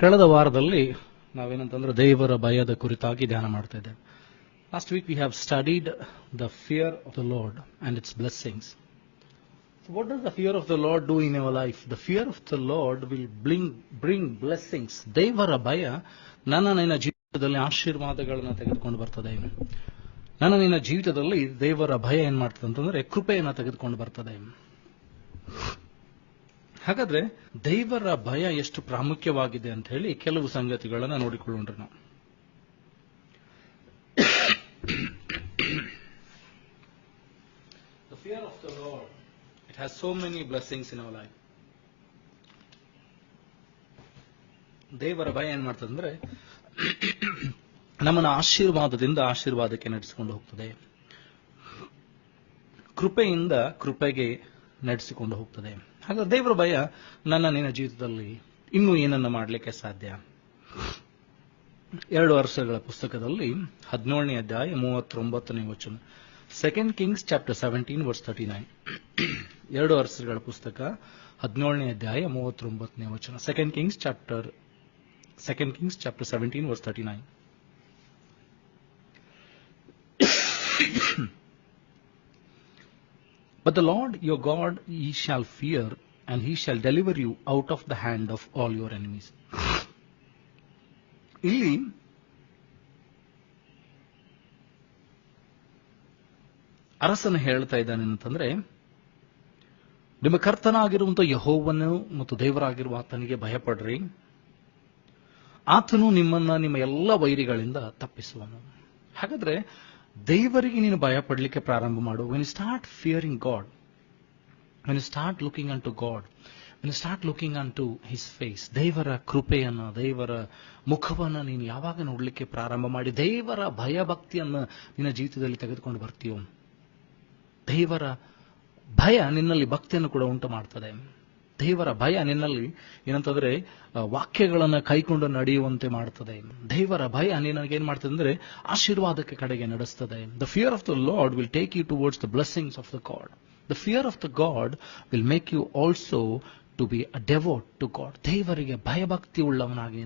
ಕಳೆದ ವಾರದಲ್ಲಿ ನಾವೇನಂತಂದ್ರೆ ದೇವರ ಭಯದ ಕುರಿತಾಗಿ ಧ್ಯಾನ ಮಾಡ್ತಾ ಇದ್ದೇವೆ. Last week we have studied the fear of the lord and it's blessings. So what does the fear of the Lord do in our life? The fear of the Lord will bring blessings. ದೇವರ ಭಯ ನಿನ್ನ ಜೀವಿತದಲ್ಲಿ ಆಶೀರ್ವಾದಗಳನ್ನು ತೆಗೆದುಕೊಂಡು ಬರ್ತದೆ. ನಿನ್ನ ಜೀವಿತದಲ್ಲಿ ದೇವರ ಭಯ ಏನ್ ಮಾಡ್ತದೆ ಅಂತಂದ್ರೆ ಕೃಪೆಯನ್ನು ತೆಗೆದುಕೊಂಡು ಬರ್ತದೆ. ಹಾಗಾದ್ರೆ ದೇವರ ಭಯ ಎಷ್ಟು ಪ್ರಾಮುಖ್ಯವಾಗಿದೆ ಅಂತ ಹೇಳಿ ಕೆಲವು ಸಂಗತಿಗಳನ್ನ ನೋಡಿಕೊಳ್ಳೋಣ ನಾವು. The fear of the Lord, it has so many blessings in our life. ದೇವರ ಭಯ ಏನ್ ಮಾಡ್ತದೆ ಅಂದ್ರೆ ನಮ್ಮನ್ನ ಆಶೀರ್ವಾದದಿಂದ ಆಶೀರ್ವಾದಕ್ಕೆ ನಡೆಸಿಕೊಂಡು ಹೋಗ್ತದೆ, ಕೃಪೆಯಿಂದ ಕೃಪೆಗೆ ನಡೆಸಿಕೊಂಡು ಹೋಗ್ತದೆ. ಹಾಗಾದ್ರೆ ದೇವರ ಭಯ ನಿನ್ನ ಜೀವಿತದಲ್ಲಿ ಇನ್ನೂ ಏನನ್ನ ಮಾಡಲಿಕ್ಕೆ ಸಾಧ್ಯ? 2 ವರ್ಷಗಳ ಪುಸ್ತಕದಲ್ಲಿ 17ನೇ ಅಧ್ಯಾಯ 39ನೇ ವಚನ, 2 Kings chapter 17 verse 39. 2 ವರ್ಷಗಳ ಪುಸ್ತಕ 17ನೇ ಅಧ್ಯಾಯ 39ನೇ ವಚನ, 2 Kings chapter 17 verse 39. But the Lord your God ye shall fear, and he shall deliver you out of the hand of all your enemies. ಇಲ್ಲಿ ಅರಸನು ಹೇಳ್ತಾ ಇದ್ದಾನೆ ಅಂತಂದ್ರೆ, ನಿಮ್ಮ ಕರ್ತನಾಗಿರುವಂತಹ ಯೆಹೋವನು ಮತ್ತು ದೇವರಾಗಿರುವ ಆತನಿಗೆ ಭಯಪಡ್ರಿ, ಆತನು ನಿಮ್ಮನ್ನ ನಿಮ್ಮ ಎಲ್ಲ ವೈರಿಗಳಿಂದ ತಪ್ಪಿಸುವನು. ಹಾಗಾದ್ರೆ ದೇವರಿಗೆ ನೀನು ಭಯ ಪಡಲಿಕ್ಕೆ ಪ್ರಾರಂಭ ಮಾಡು. when you start fearing God, when you start looking unto God, when you start looking unto his face, ದೇವರ ಕೃಪೆಯನ್ನ, ದೇವರ ಮುಖವನ್ನ ನೀನು ಯಾವಾಗ ನೋಡ್ಲಿಕ್ಕೆ ಪ್ರಾರಂಭ ಮಾಡಿ ದೇವರ ಭಯ ಭಕ್ತಿಯನ್ನ ನಿನ್ನ ಜೀವಿತದಲ್ಲಿ ತೆಗೆದುಕೊಂಡು ಬರ್ತೀಯೋ, ದೇವರ ಭಯ ನಿನ್ನಲ್ಲಿ ಭಕ್ತಿಯನ್ನು ಕೂಡ ಉಂಟು ಮಾಡ್ತದೆ. ದೇವರ ಭಯ ನಿನ್ನಲ್ಲಿ ಏನಂತಂದ್ರೆ ವಾಕ್ಯಗಳನ್ನ ಕೈಕೊಂಡು ನಡೆಯುವಂತೆ ಮಾಡ್ತದೆ. ದೇವರ ಭಯ ನಿನಗೇನ್ ಮಾಡ್ತದೆ ಅಂದ್ರೆ ಆಶೀರ್ವಾದಕ್ಕೆ ಕಡೆಗೆ ನಡೆಸ್ತದೆ. The fear of the Lord will take you towards the blessings of the God. The fear of the God will make you also to be a devote to God. ದೇವರಿಗೆ ಭಯಭಕ್ತಿ ಉಳ್ಳವನಾಗಿ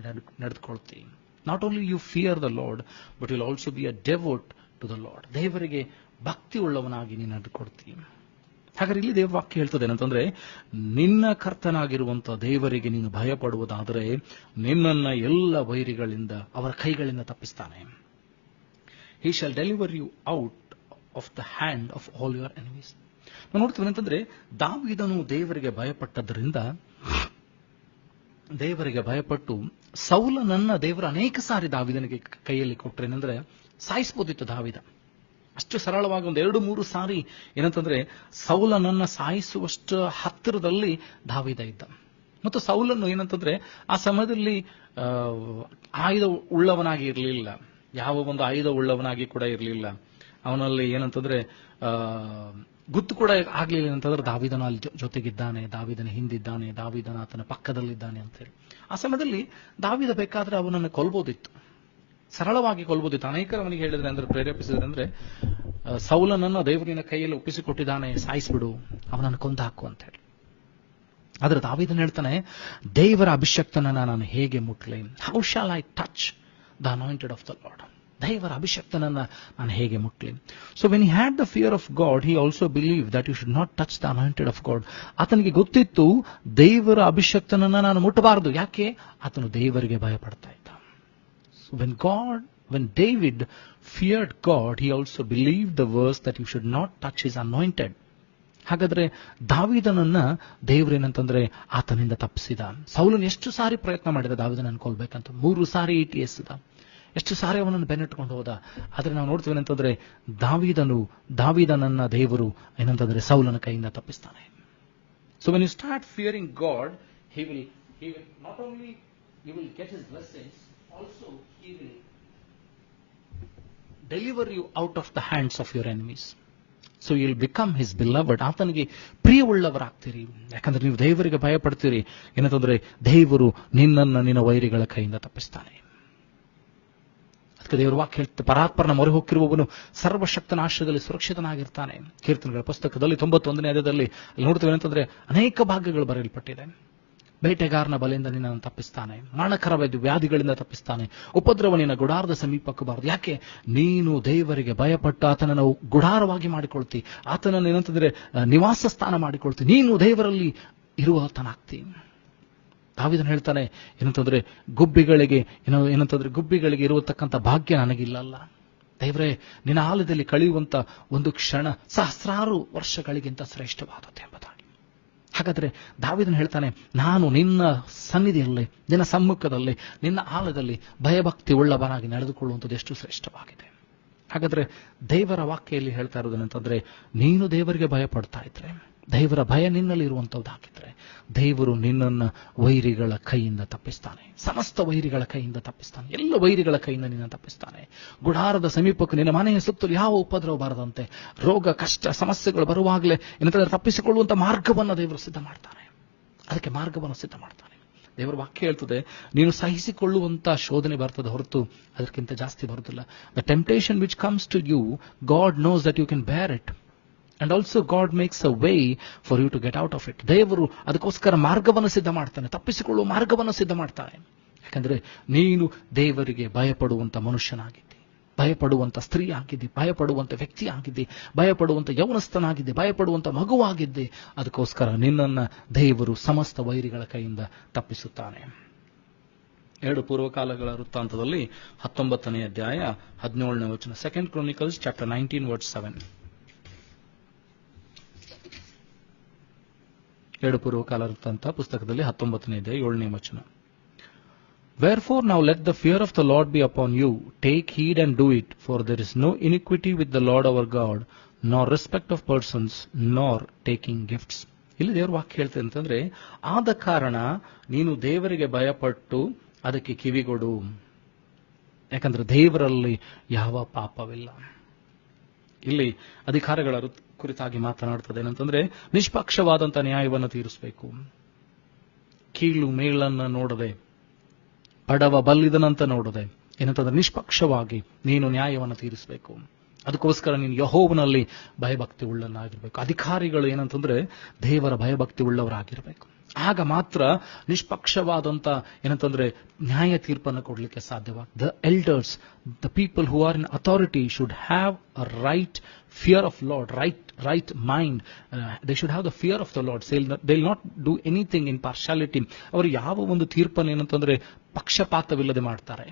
ನಡೆದುಕೊಳ್ತೀನಿ. Not only you fear the Lord, but will also be a devote to the Lord. ದೇವರಿಗೆ ಭಕ್ತಿ ಉಳ್ಳವನಾಗಿ ನೀನು ನಡೆದುಕೊಡ್ತೀನಿ. ಹಾಗಾದ್ರೆ ಇಲ್ಲಿ ದೇವ ವಾಕ್ಯ ಹೇಳ್ತದೆ ಏನಂತಂದ್ರೆ, ನಿನ್ನ ಕರ್ತನಾಗಿರುವಂತಹ ದೇವರಿಗೆ ನೀನು ಭಯ ಪಡುವುದಾದರೆ ನಿನ್ನನ್ನ ಎಲ್ಲ ವೈರಿಗಳಿಂದ, ಅವರ ಕೈಗಳಿಂದ ತಪ್ಪಿಸ್ತಾನೆ. He shall deliver you out of the hand of all your enemies. ನಾವು ನೋಡ್ತೀವಿ ಅಂತಂದ್ರೆ ದಾವೀದನು ದೇವರಿಗೆ ಭಯಪಟ್ಟದ್ರಿಂದ, ದೇವರಿಗೆ ಭಯಪಟ್ಟು ಸೌಲನನ್ನ ದೇವರ ಅನೇಕ ಸಾರಿ ದಾವೀದನಿಗೆ ಕೈಯಲ್ಲಿ ಕೊಟ್ರೇನೆಂದ್ರೆ ಸಾಯಿಸಬಹುದಿತ್ತು ದಾವೀದ. ಅಷ್ಟು ಸರಳವಾಗಿ 2-3 ಸಾರಿ ಏನಂತಂದ್ರೆ ಸೌಲನನ್ನ ಸಾಯಿಸುವಷ್ಟು ಹತ್ತಿರದಲ್ಲಿ ದಾವೀದ ಇದ್ದ. ಮತ್ತು ಸೌಲನ್ನು ಏನಂತಂದ್ರೆ ಆ ಸಮಯದಲ್ಲಿ ಆಯುಧ ಉಳ್ಳವನಾಗಿ ಇರಲಿಲ್ಲ, ಯಾವ ಒಂದು ಆಯುಧ ಉಳ್ಳವನಾಗಿ ಕೂಡ ಇರಲಿಲ್ಲ. ಅವನಲ್ಲಿ ಏನಂತಂದ್ರೆ ಗುತ್ತು ಕೂಡ ಆಗ್ಲಿಲ್ಲ ಅಂತಂದ್ರೆ ದಾವೀದನ ಅಲ್ಲಿ ಜೊತೆಗಿದ್ದಾನೆ, ದಾವೀದನ ಹಿಂದಿದ್ದಾನೆ, ದಾವೀದನ ಆತನ ಪಕ್ಕದಲ್ಲಿದ್ದಾನೆ ಅಂತ ಹೇಳಿ. ಆ ಸಮಯದಲ್ಲಿ ದಾವೀದ ಬೇಕಾದ್ರೆ ಅವನನ್ನು ಕೊಲ್ಬೋದಿತ್ತು, ಸರಳವಾಗಿ ಕೊಲ್ಬೋದಿತ್ತು. ಅನೇಕರು ಅವನಿಗೆ ಹೇಳಿದ್ರೆ ಅಂದ್ರೆ ಪ್ರೇರೇಪಿಸಿದ್ರೆ ಅಂದ್ರೆ, ಸೌಲನನ್ನು ದೇವರಿನ ಕೈಯಲ್ಲಿ ಒಪ್ಪಿಸಿಕೊಟ್ಟಿದ್ದಾನೆ, ಸಾಯಿಸ್ಬಿಡು, ಅವನನ್ನು ಕೊಂದು ಹಾಕು ಅಂತ ಹೇಳಿ. ಆದ್ರೆ ದಾವೀದನು ಹೇಳ್ತಾನೆ, ದೇವರ ಅಭಿಷಕ್ತನನ್ನ ನಾನು ಹೇಗೆ ಮುಟ್ಲಿ? How shall I touch the anointed of the Lord? ದೇವರ ಅಭಿಷಕ್ತನನ್ನ ನಾನು ಹೇಗೆ ಮುಟ್ಲಿ? So when he had the fear of God, he also believe that you should not touch the anointed of God. ಆತನಿಗೆ ಗೊತ್ತಿತ್ತು ದೇವರ ಅಭಿಷಕ್ತನನ್ನ ನಾನು ಮುಟ್ಟಬಾರದು. ಯಾಕೆ? ಆತನು ದೇವರಿಗೆ ಭಯ ಪಡ್ತಾ ಇದ್ದ. When David feared God, he also believed the verse that you should not touch his anointed. ಹಾಗಾದ್ರೆ ದಾವೀದನನ್ನ ದೇವರೇನಂತಂದ್ರೆ ಆತನಿಂದ ತಪ್ಪಿಸಿದ. ಸೌಲನು ಎಷ್ಟು ಸಾರಿ ಪ್ರಯತ್ನ ಮಾಡಿದ ದಾವೀದನನ್ನು ಕೊಲ್ಬೇಕಂತ, 3 ಸಾರಿ ಈಟಿ ಎಸೆದ, ಎಷ್ಟು ಸಾರಿ ಅವನನ್ನು ಬೆನ್ನಟ್ಕೊಂಡು ಹೋದ. ಆದ್ರೆ ನಾವು ನೋಡ್ತೀವಿ ಏನಂತಂದ್ರೆ ದಾವೀದನನ್ನ ದೇವರು ಏನಂತಂದ್ರೆ ಸೌಲನ ಕೈಯಿಂದ ತಪ್ಪಿಸ್ತಾನೆ. So when you start fearing God, he will not only you will get his blessings, also he will deliver you out of the hands of your enemies. So you will become his beloved. ಆತನಿಗೆ ಪ್ರಿಯವುಳ್ಳವರಾಗ್ತೀರಿ. ಯಾಕಂದ್ರೆ ನೀವು ದೇವರಿಗೆ ಭಯ ಪಡ್ತೀರಿ. ಏನಂತಂದ್ರೆ ದೇವರು ನಿನ್ನನ್ನ ನಿನ್ನ ವೈರಿಗಳ ಕೈಯಿಂದ ತಪ್ಪಿಸ್ತಾನೆ. ಅದಕ್ಕೆ ದೇವರ ವಾಕ್ಯ ಹೇಳ್ತಾರೆ, ಪರಾತ್ಪರನ ಮೊರೆ ಹೋಗಿರುವವನು ಸರ್ವಶಕ್ತನ ಆಶ್ರಯದಲ್ಲಿ ಸುರಕ್ಷಿತನಾಗಿರ್ತಾನೆ. ಕೀರ್ತನೆಗಳ ಪುಸ್ತಕದಲ್ಲಿ 91ನೇ ಅಧ್ಯಾಯದಲ್ಲಿ ನೋಡ್ತೇವೆ ಏನಂತಂದ್ರೆ ಅನೇಕ ಭಾಗಗಳು ಬರೆಯಲ್ಪಟ್ಟಿದೆ. ಬೇಟೆಗಾರನ ಬಲೆಯಿಂದ ನಿನ್ನನ್ನು ತಪ್ಪಿಸ್ತಾನೆ, ಮರಣಕರ ವ್ಯಾಧಿಗಳಿಂದ ತಪ್ಪಿಸ್ತಾನೆ, ಉಪದ್ರವ ನಿನ್ನ ಗುಡಾರದ ಸಮೀಪಕ್ಕೆ ಬಾರದು. ಯಾಕೆ? ನೀನು ದೇವರಿಗೆ ಭಯಪಟ್ಟು ಆತನನ್ನು ಗುಡಾರವಾಗಿ ಮಾಡಿಕೊಳ್ತಿ, ಆತನನ್ನು ಏನಂತಂದ್ರೆ ನಿವಾಸ ಸ್ಥಾನ ಮಾಡಿಕೊಳ್ತಿ, ನೀನು ದೇವರಲ್ಲಿ ಇರುವಾತನಾಗ್ತಿ. ದಾವೀದನು ಹೇಳ್ತಾನೆ ಏನಂತಂದ್ರೆ ಗುಬ್ಬಿಗಳಿಗೆ ಇರತಕ್ಕಂಥ ಭಾಗ್ಯ ನನಗಿಲ್ಲಲ್ಲ. ದೇವರೇ, ನಿನ್ನ ಆಲಯದಲ್ಲಿ ಕಳೆಯುವಂತ ಒಂದು ಕ್ಷಣ ಸಹಸ್ರಾರು ವರ್ಷಗಳಿಗಿಂತ ಶ್ರೇಷ್ಠವಾದದ್ದು ಎಂಬುದಾಗಿ. ಹಾಗಾದ್ರೆ ದಾವೀದನು ಹೇಳ್ತಾನೆ, ನಾನು ನಿನ್ನ ಸನ್ನಿಧಿಯಲ್ಲಿ, ನಿನ್ನ ಸಮ್ಮುಖದಲ್ಲಿ, ನಿನ್ನ ಆಲಯದಲ್ಲಿ ಭಯಭಕ್ತಿ ಉಳ್ಳವನಾಗಿ ನಡೆದುಕೊಳ್ಳುವಂಥದ್ದು ಎಷ್ಟು ಶ್ರೇಷ್ಠವಾಗಿದೆ. ಹಾಗಾದ್ರೆ ದೇವರ ವಾಕ್ಯಲ್ಲಿ ಹೇಳ್ತಾ ಇರೋದೇನಂತಂದ್ರೆ, ನೀನು ದೇವರಿಗೆ ಭಯ ಪಡ್ತಾ ಇದ್ರೆ, ದೇವರ ಭಯ ನಿನ್ನಲ್ಲಿ ಇರುವಂತದ್ದಾಗಿದ್ರೆ, ದೇವರು ನಿನ್ನನ್ನು ವೈರಿಗಳ ಕೈಯಿಂದ ತಪ್ಪಿಸ್ತಾನೆ, ಸಮಸ್ತ ವೈರಿಗಳ ಕೈಯಿಂದ ತಪ್ಪಿಸ್ತಾನೆ, ಎಲ್ಲ ವೈರಿಗಳ ಕೈಯಿಂದ ನಿನ್ನ ತಪ್ಪಿಸ್ತಾನೆ. ಗುಡಾರದ ಸಮೀಪಕ್ಕೆ ನಿನ್ನ ಮನೆಯ ಸುತ್ತಲೂ ಯಾವ ಉಪದ್ರವ ಬಾರದಂತೆ, ರೋಗ ಕಷ್ಟ ಸಮಸ್ಯೆಗಳು ಬರುವಾಗಲೇ ಏನಂತಂದ್ರೆ ತಪ್ಪಿಸಿಕೊಳ್ಳುವಂತ ಮಾರ್ಗವನ್ನು ದೇವರು ಸಿದ್ಧ ಮಾಡ್ತಾನೆ. ಅದಕ್ಕೆ ಮಾರ್ಗವನ್ನು ಸಿದ್ಧ ಮಾಡ್ತಾನೆ. ದೇವರ ವಾಕ್ಯ ಹೇಳ್ತದೆ, ನೀನು ಸಹಿಸಿಕೊಳ್ಳುವಂತ ಶೋಧನೆ ಬರ್ತದೆ ಹೊರತು ಅದಕ್ಕಿಂತ ಜಾಸ್ತಿ ಬರುತ್ತಿಲ್ಲ. The temptation which comes to you, God knows that you can bear it. And also God makes a way for you to get out of it. ದೇವರು ಅದಕ್ಕೋಸ್ಕರ ಮಾರ್ಗವನ್ನು ಸಿದ್ಧ ಮಾಡ್ತಾನೆ, ತಪ್ಪಿಸಿಕೊಳ್ಳುವ ಮಾರ್ಗವನ್ನು ಸಿದ್ಧ ಮಾಡ್ತಾನೆ. ಯಾಕಂದ್ರೆ ನೀನು ದೇವರಿಗೆ ಭಯಪಡುವಂತ ಮನುಷ್ಯನಾಗಿದ್ದಿ, ಭಯಪಡುವಂತ ಸ್ತ್ರೀ ಆಗಿದ್ದಿ, ಭಯಪಡುವಂತ ವ್ಯಕ್ತಿ ಆಗಿದ್ದಿ, ಭಯಪಡುವಂತ ಯೌವನಸ್ಥನಾಗಿದ್ದಿ, ಭಯಪಡುವಂತ ಮಗುವಾಗಿದ್ದಿ. ಅದಕ್ಕೋಸ್ಕರ ನಿನ್ನನ್ನ ದೇವರು ಸಮಸ್ತ ವೈರಿಗಳ ಕೈಯಿಂದ ತಪ್ಪಿಸುತ್ತಾನೆ. 2 ಪೂರ್ವಕಾಲಗಳ ವೃತ್ತಾಂತದಲ್ಲಿ 19ನೇ ಅಧ್ಯಾಯ 17ನೇ ವಚನ. 2 Chronicles chapter 19 verse 7. 2 ಪೂರ್ವಕಾಲ ವೃತ್ತಾಂತ ಪುಸ್ತಕದಲ್ಲಿ 19ನೇ ಅಧ್ಯಾಯ 7ನೇ ವಚನ. Wherefore now let the fear of the Lord be upon you, take heed and do it, for there is no iniquity with the Lord our God, nor respect of persons, nor taking gifts. ಇಲ್ಲಿ ದೇವರ ವಾಕ್ಯ ಹೇಳ್ತದೆ ಅಂತಂದ್ರೆ, ಆದ ಕಾರಣ ನೀನು ದೇವರಿಗೆ ಭಯಪಟ್ಟು ಅದಕ್ಕೆ ಕಿವಿಗೊಡು, ಯಾಕಂದ್ರೆ ದೇವರಲ್ಲಿ ಯಾವ ಪಾಪವಿಲ್ಲ. ಇಲ್ಲಿ ಅಧಿಕಾರಿಗಳ ಕುರಿತಾಗಿ ಮಾತನಾಡ್ತದೆ ಏನಂತಂದ್ರೆ, ನಿಷ್ಪಕ್ಷವಾದಂತ ನ್ಯಾಯವನ್ನು ತೀರಿಸಬೇಕು, ಕೀಳು ಮೇಳನ್ನ ನೋಡದೆ, ಬಡವ ಬಲ್ಲಿದನಂತ ನೋಡದೆ, ಏನಂತಂದ್ರೆ ನಿಷ್ಪಕ್ಷವಾಗಿ ನೀನು ನ್ಯಾಯವನ್ನು ತೀರಿಸಬೇಕು. ಅದಕ್ಕೋಸ್ಕರ ನೀನು ಯೆಹೋವನಲ್ಲಿ ಭಯಭಕ್ತಿ ಉಳ್ಳನಾಗಿರ್ಬೇಕು. ಅಧಿಕಾರಿಗಳು ಏನಂತಂದ್ರೆ ದೇವರ ಭಯಭಕ್ತಿ ಉಳ್ಳವರಾಗಿರ್ಬೇಕು. ಆಗ ಮಾತ್ರ ನಿಷ್ಪಕ್ಷವಾದಂತ ಏನಂತಂದ್ರೆ ನ್ಯಾಯ ತೀರ್ಪನ್ನು ಕೊಡಲಿಕ್ಕೆ ಸಾಧ್ಯವಾಗ್ತದೆ. The elders, the people who are in authority should have a right fear of lord, right mind. They should have the fear of the lord. They will not do anything in partiality. ಅವರು ಯಾವ ಒಂದು ತೀರ್ಪನ್ನು ಏನಂತಂದ್ರೆ ಪಕ್ಷಪಾತವಿಲ್ಲದೆ ಮಾಡ್ತಾರೆ.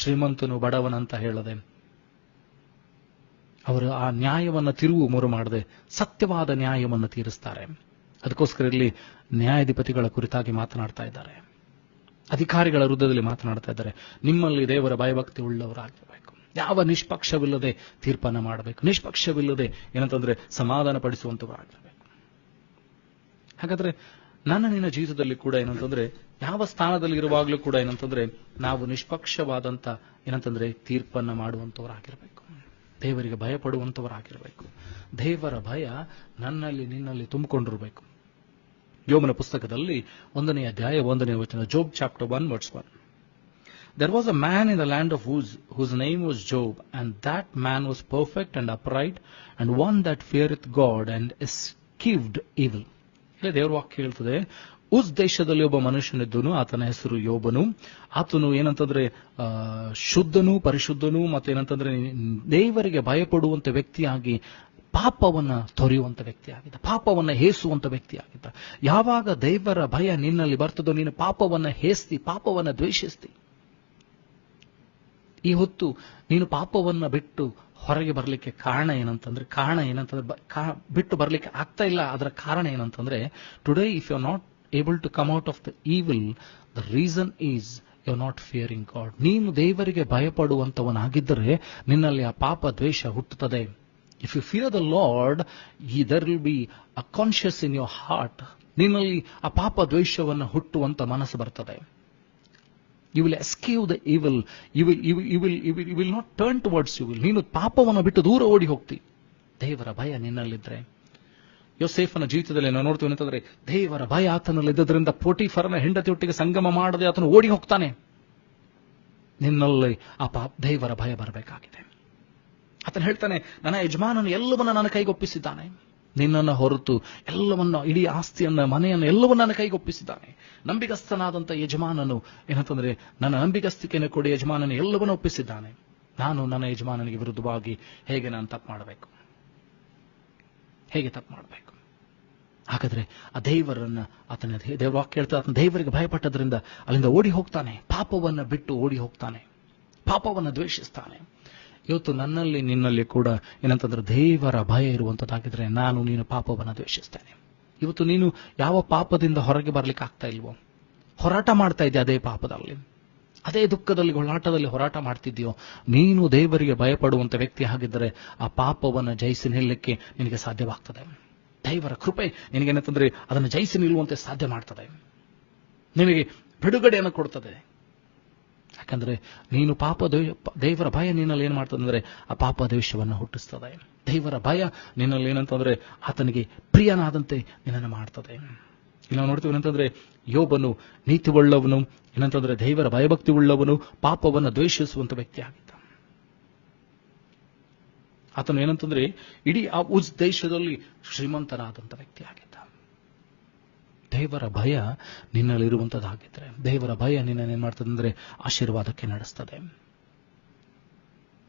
ಶ್ರೀಮಂತನು ಬಡವನಂತ ಹೇಳದೆ, ಅವರು ಆ ನ್ಯಾಯವನ್ನು ತಿರುವು ಮುರು ಮಾಡದೆ ಸತ್ಯವಾದ ನ್ಯಾಯವನ್ನು ತೀರಿಸ್ತಾರೆ. ಅದಕ್ಕೋಸ್ಕರ ಇಲ್ಲಿ ನ್ಯಾಯಾಧಿಪತಿಗಳ ಕುರಿತಾಗಿ ಮಾತನಾಡ್ತಾ ಇದ್ದಾರೆ, ಅಧಿಕಾರಿಗಳ ವೃದ್ಧದಲ್ಲಿ ಮಾತನಾಡ್ತಾ ಇದ್ದಾರೆ. ನಿಮ್ಮಲ್ಲಿ ದೇವರ ಭಯಭಕ್ತಿ ಉಳ್ಳವರಾಗಿರಬೇಕು, ಯಾವ ನಿಷ್ಪಕ್ಷವಿಲ್ಲದೆ ತೀರ್ಪನ್ನು ಮಾಡಬೇಕು, ನಿಷ್ಪಕ್ಷವಿಲ್ಲದೆ ಏನಂತಂದ್ರೆ ಸಮಾಧಾನ ಪಡಿಸುವಂತವರಾಗಿರಬೇಕು. ಹಾಗಾದ್ರೆ ನಿನ್ನ ಜೀವಿತದಲ್ಲಿ ಕೂಡ ಏನಂತಂದ್ರೆ ಯಾವ ಸ್ಥಾನದಲ್ಲಿ ಇರುವಾಗಲೂ ಕೂಡ ಏನಂತಂದ್ರೆ ನಾವು ನಿಷ್ಪಕ್ಷವಾದಂತ ಏನಂತಂದ್ರೆ ತೀರ್ಪನ್ನು ಮಾಡುವಂತವರಾಗಿರ್ಬೇಕು, ದೇವರಿಗೆ ಭಯಪಡುವಂತವರಾಗಿರ್ಬೇಕು. ದೇವರ ಭಯ ನನ್ನಲ್ಲಿ ನಿನ್ನಲ್ಲಿ ತುಂಬಿಕೊಂಡಿರಬೇಕು. ಯೋಬನ ಪುಸ್ತಕದಲ್ಲಿ 1ನೇ ಅಧ್ಯಾಯ 1ನೇ ವಚನ. Job chapter 1 verse 1. There was a man in the land of Uz, whose name was Job, and that man was perfect and upright, and one that feareth God and eschewed evil. ಇಲ್ಲಿ ದೇವರ ವಾಕ್ಯ ಹೇಳ್ತದೆ, ಉಜ್ ದೇಶದಲ್ಲಿ ಒಬ್ಬ ಮನುಷ್ಯನಿದ್ದನು, ಆತನ ಹೆಸರು ಯೋಬನು. ಆತನು ಏನಂತಂದ್ರೆ ಶುದ್ಧನು, ಪರಿಶುದ್ಧನು, ಮತ್ತೇನಂತಂದ್ರೆ ದೇವರಿಗೆ ಭಯಪಡುವಂತ ವ್ಯಕ್ತಿಯಾಗಿ ಪಾಪವನ್ನ ತೊರೆಯುವಂತ ವ್ಯಕ್ತಿಯಾಗಿದ್ದ, ಪಾಪವನ್ನ ಹೇಸುವಂತ ವ್ಯಕ್ತಿಯಾಗಿದ್ದ. ಯಾವಾಗ ದೇವರ ಭಯ ನಿನ್ನಲ್ಲಿ ಬರ್ತದೋ ನೀನು ಪಾಪವನ್ನ ಹೇಸ್ತಿ, ಪಾಪವನ್ನ ದ್ವೇಷಿಸ್ತಿ. ಈ ಹೊತ್ತು ನೀನು ಪಾಪವನ್ನ ಬಿಟ್ಟು ಹೊರಗೆ ಬರಲಿಕ್ಕೆ ಕಾರಣ ಏನಂತಂದ್ರೆ ಬಿಟ್ಟು ಬರಲಿಕ್ಕೆ ಆಗ್ತಾ ಇಲ್ಲ. ಅದರ ಕಾರಣ ಏನಂತಂದ್ರೆ, today if you are not able to come out of the evil, the reason is you are not fearing God. ನೀನು ದೇವರಿಗೆ ಭಯಪಡುವಂತವನಾಗಿದ್ದರೆ ನಿನ್ನಲ್ಲಿ ಆ ಪಾಪ ದ್ವೇಷ ಹುಟ್ಟುತ್ತದೆ. If you fear the Lord, there will be a conscience in your heart. ನಿನ್ನಲ್ಲಿ ಆ ಪಾಪ ದ್ವೇಷವನ್ನು ಹುಟ್ಟುವಂತ ಮನಸ್ಸು ಬರ್ತದೆ. You will eschew the evil. You will not turn towards evil. ನೀನು ಪಾಪವನ್ನು ಬಿಟ್ಟು ದೂರ ಓಡಿ ಹೋಗ್ತಿ ದೇವರ ಭಯ ನಿನ್ನಲ್ಲಿದ್ರೆ. ಯೋಸೇಫನ ಜೀವಿತದಲ್ಲಿ ನಾವು ನೋಡ್ತೀವಿ ಅಂತಂದ್ರೆ ದೇವರ ಭಯ ಆತನಲ್ಲಿದ್ದರಿಂದ ಪೋಟಿಫರನ ಹೆಂಡತಿಯೊಟ್ಟಿಗೆ ಸಂಗಮ ಮಾಡದೆ ಆತನು ಓಡಿ ಹೋಗ್ತಾನೆ. ನಿನ್ನಲ್ಲಿ ಆ ದೇವರ ಭಯ ಬರಬೇಕಾಗಿದೆ. ಆತನು ಹೇಳ್ತಾನೆ, ನನ್ನ ಯಜಮಾನನು ಎಲ್ಲವನ್ನ ನನ್ನ ಕೈಗೊಪ್ಪಿಸಿದ್ದಾನೆ, ನಿನ್ನನ್ನು ಹೊರತು ಎಲ್ಲವನ್ನ, ಇಡೀ ಆಸ್ತಿಯನ್ನ, ಮನೆಯನ್ನು, ಎಲ್ಲವನ್ನ ನನ್ನ ಕೈಗೊಪ್ಪಿಸಿದ್ದಾನೆ. ನಂಬಿಗಸ್ತನಾದಂಥ ಯಜಮಾನನು ಏನಂತಂದ್ರೆ, ನನ್ನ ನಂಬಿಗಸ್ತಿಕೆಯನ್ನು ಕೊಡಿ ಯಜಮಾನನು ಎಲ್ಲವನ್ನೂ ಒಪ್ಪಿಸಿದ್ದಾನೆ. ನಾನು ನನ್ನ ಯಜಮಾನನಿಗೆ ವಿರುದ್ಧವಾಗಿ ಹೇಗೆ ನಾನು ತಪ್ಪು ಮಾಡಬೇಕು? ಹೇಗೆ ತಪ್ಪು ಮಾಡಬೇಕು? ಹಾಗಾದ್ರೆ ಆ ದೇವರನ್ನ, ದೇವರ ವಾಕ್ಯ ಹೇಳ್ತಾ, ಆತನ ದೇವರಿಗೆ ಭಯಪಟ್ಟದ್ರಿಂದ ಅಲ್ಲಿಂದ ಓಡಿ ಹೋಗ್ತಾನೆ. ಪಾಪವನ್ನ ಬಿಟ್ಟು ಓಡಿ ಹೋಗ್ತಾನೆ. ಪಾಪವನ್ನ ದ್ವೇಷಿಸ್ತಾನೆ. ಇವತ್ತು ನನ್ನಲ್ಲಿ ನಿನ್ನಲ್ಲಿ ಕೂಡ ಏನಂತಂದ್ರೆ ದೇವರ ಭಯ ಇರುವಂತದ್ದಾಗಿದ್ರೆ ನೀನು ಪಾಪವನ್ನ ದ್ವೇಷಿಸ್ತೇನೆ. ಇವತ್ತು ನೀನು ಯಾವ ಪಾಪದಿಂದ ಹೊರಗೆ ಬರ್ಲಿಕ್ಕೆ ಆಗ್ತಾ ಇಲ್ವೋ, ಹೋರಾಟ ಮಾಡ್ತಾ ಇದೆಯಾ ಅದೇ ಪಾಪದಲ್ಲಿ, ಅದೇ ದುಃಖದಲ್ಲಿ, ಹೋರಾಟದಲ್ಲಿ ಹೋರಾಟ ಮಾಡ್ತಿದ್ಯೋ, ನೀನು ದೇವರಿಗೆ ಭಯಪಡುವಂತ ವ್ಯಕ್ತಿ ಆಗಿದ್ದರೆ ಆ ಪಾಪವನ್ನು ಜಯಿಸಿ ನಿಲ್ಲಕ್ಕೆ ನಿನಗೆ ಸಾಧ್ಯವಾಗ್ತದೆ. ದೇವರ ಕೃಪೆ ನಿನಗೇನಂತಂದ್ರೆ ಅದನ್ನು ಜಯಿಸಿ ನಿಲ್ಲುವಂತೆ ಸಾಧ್ಯ ಮಾಡ್ತದೆ, ನಿನಗೆ ಬಿಡುಗಡೆಯನ್ನು ಕೊಡ್ತದೆ. ಯಾಕಂದ್ರೆ ನೀನು ದೇವರ ಭಯ ನಿನ್ನಲ್ಲಿ ಏನ್ ಮಾಡ್ತದೆ ಅಂದ್ರೆ ಆ ಪಾಪ ದ್ವೇಷವನ್ನು ಹುಟ್ಟಿಸ್ತದೆ. ದೇವರ ಭಯ ನಿನ್ನಲ್ಲಿ ಏನಂತಂದ್ರೆ ಆತನಿಗೆ ಪ್ರಿಯನಾದಂತೆ ನಿನ್ನನ್ನು ಮಾಡ್ತದೆ. ಇಲ್ಲಿ ನಾವು ನೋಡ್ತೀವಿ ಏನಂತಂದ್ರೆ ಯೋಬನು ನೀತಿ ಉಳ್ಳವನು, ಏನಂತಂದ್ರೆ ದೇವರ ಭಯಭಕ್ತಿ ಉಳ್ಳವನು, ಪಾಪವನ್ನು ದ್ವೇಷಿಸುವಂತ ವ್ಯಕ್ತಿ ಆಗಿದ್ದ. ಆತನು ಏನಂತಂದ್ರೆ ಇಡೀ ಆ ಉಜ್ ದೇಶದಲ್ಲಿ ಶ್ರೀಮಂತನಾದಂಥ ವ್ಯಕ್ತಿ ಆಗಿದ್ದ. ದೇವರ ಭಯ ನಿನ್ನಲ್ಲಿರುವಂತದ್ದಾಗಿದ್ರೆ, ದೇವರ ಭಯ ನಿನ್ನನ್ನೇನ್ ಮಾಡ್ತದೆ ಅಂದ್ರೆ ಆಶೀರ್ವಾದಕ್ಕೆ ನಡೆಸ್ತದೆ.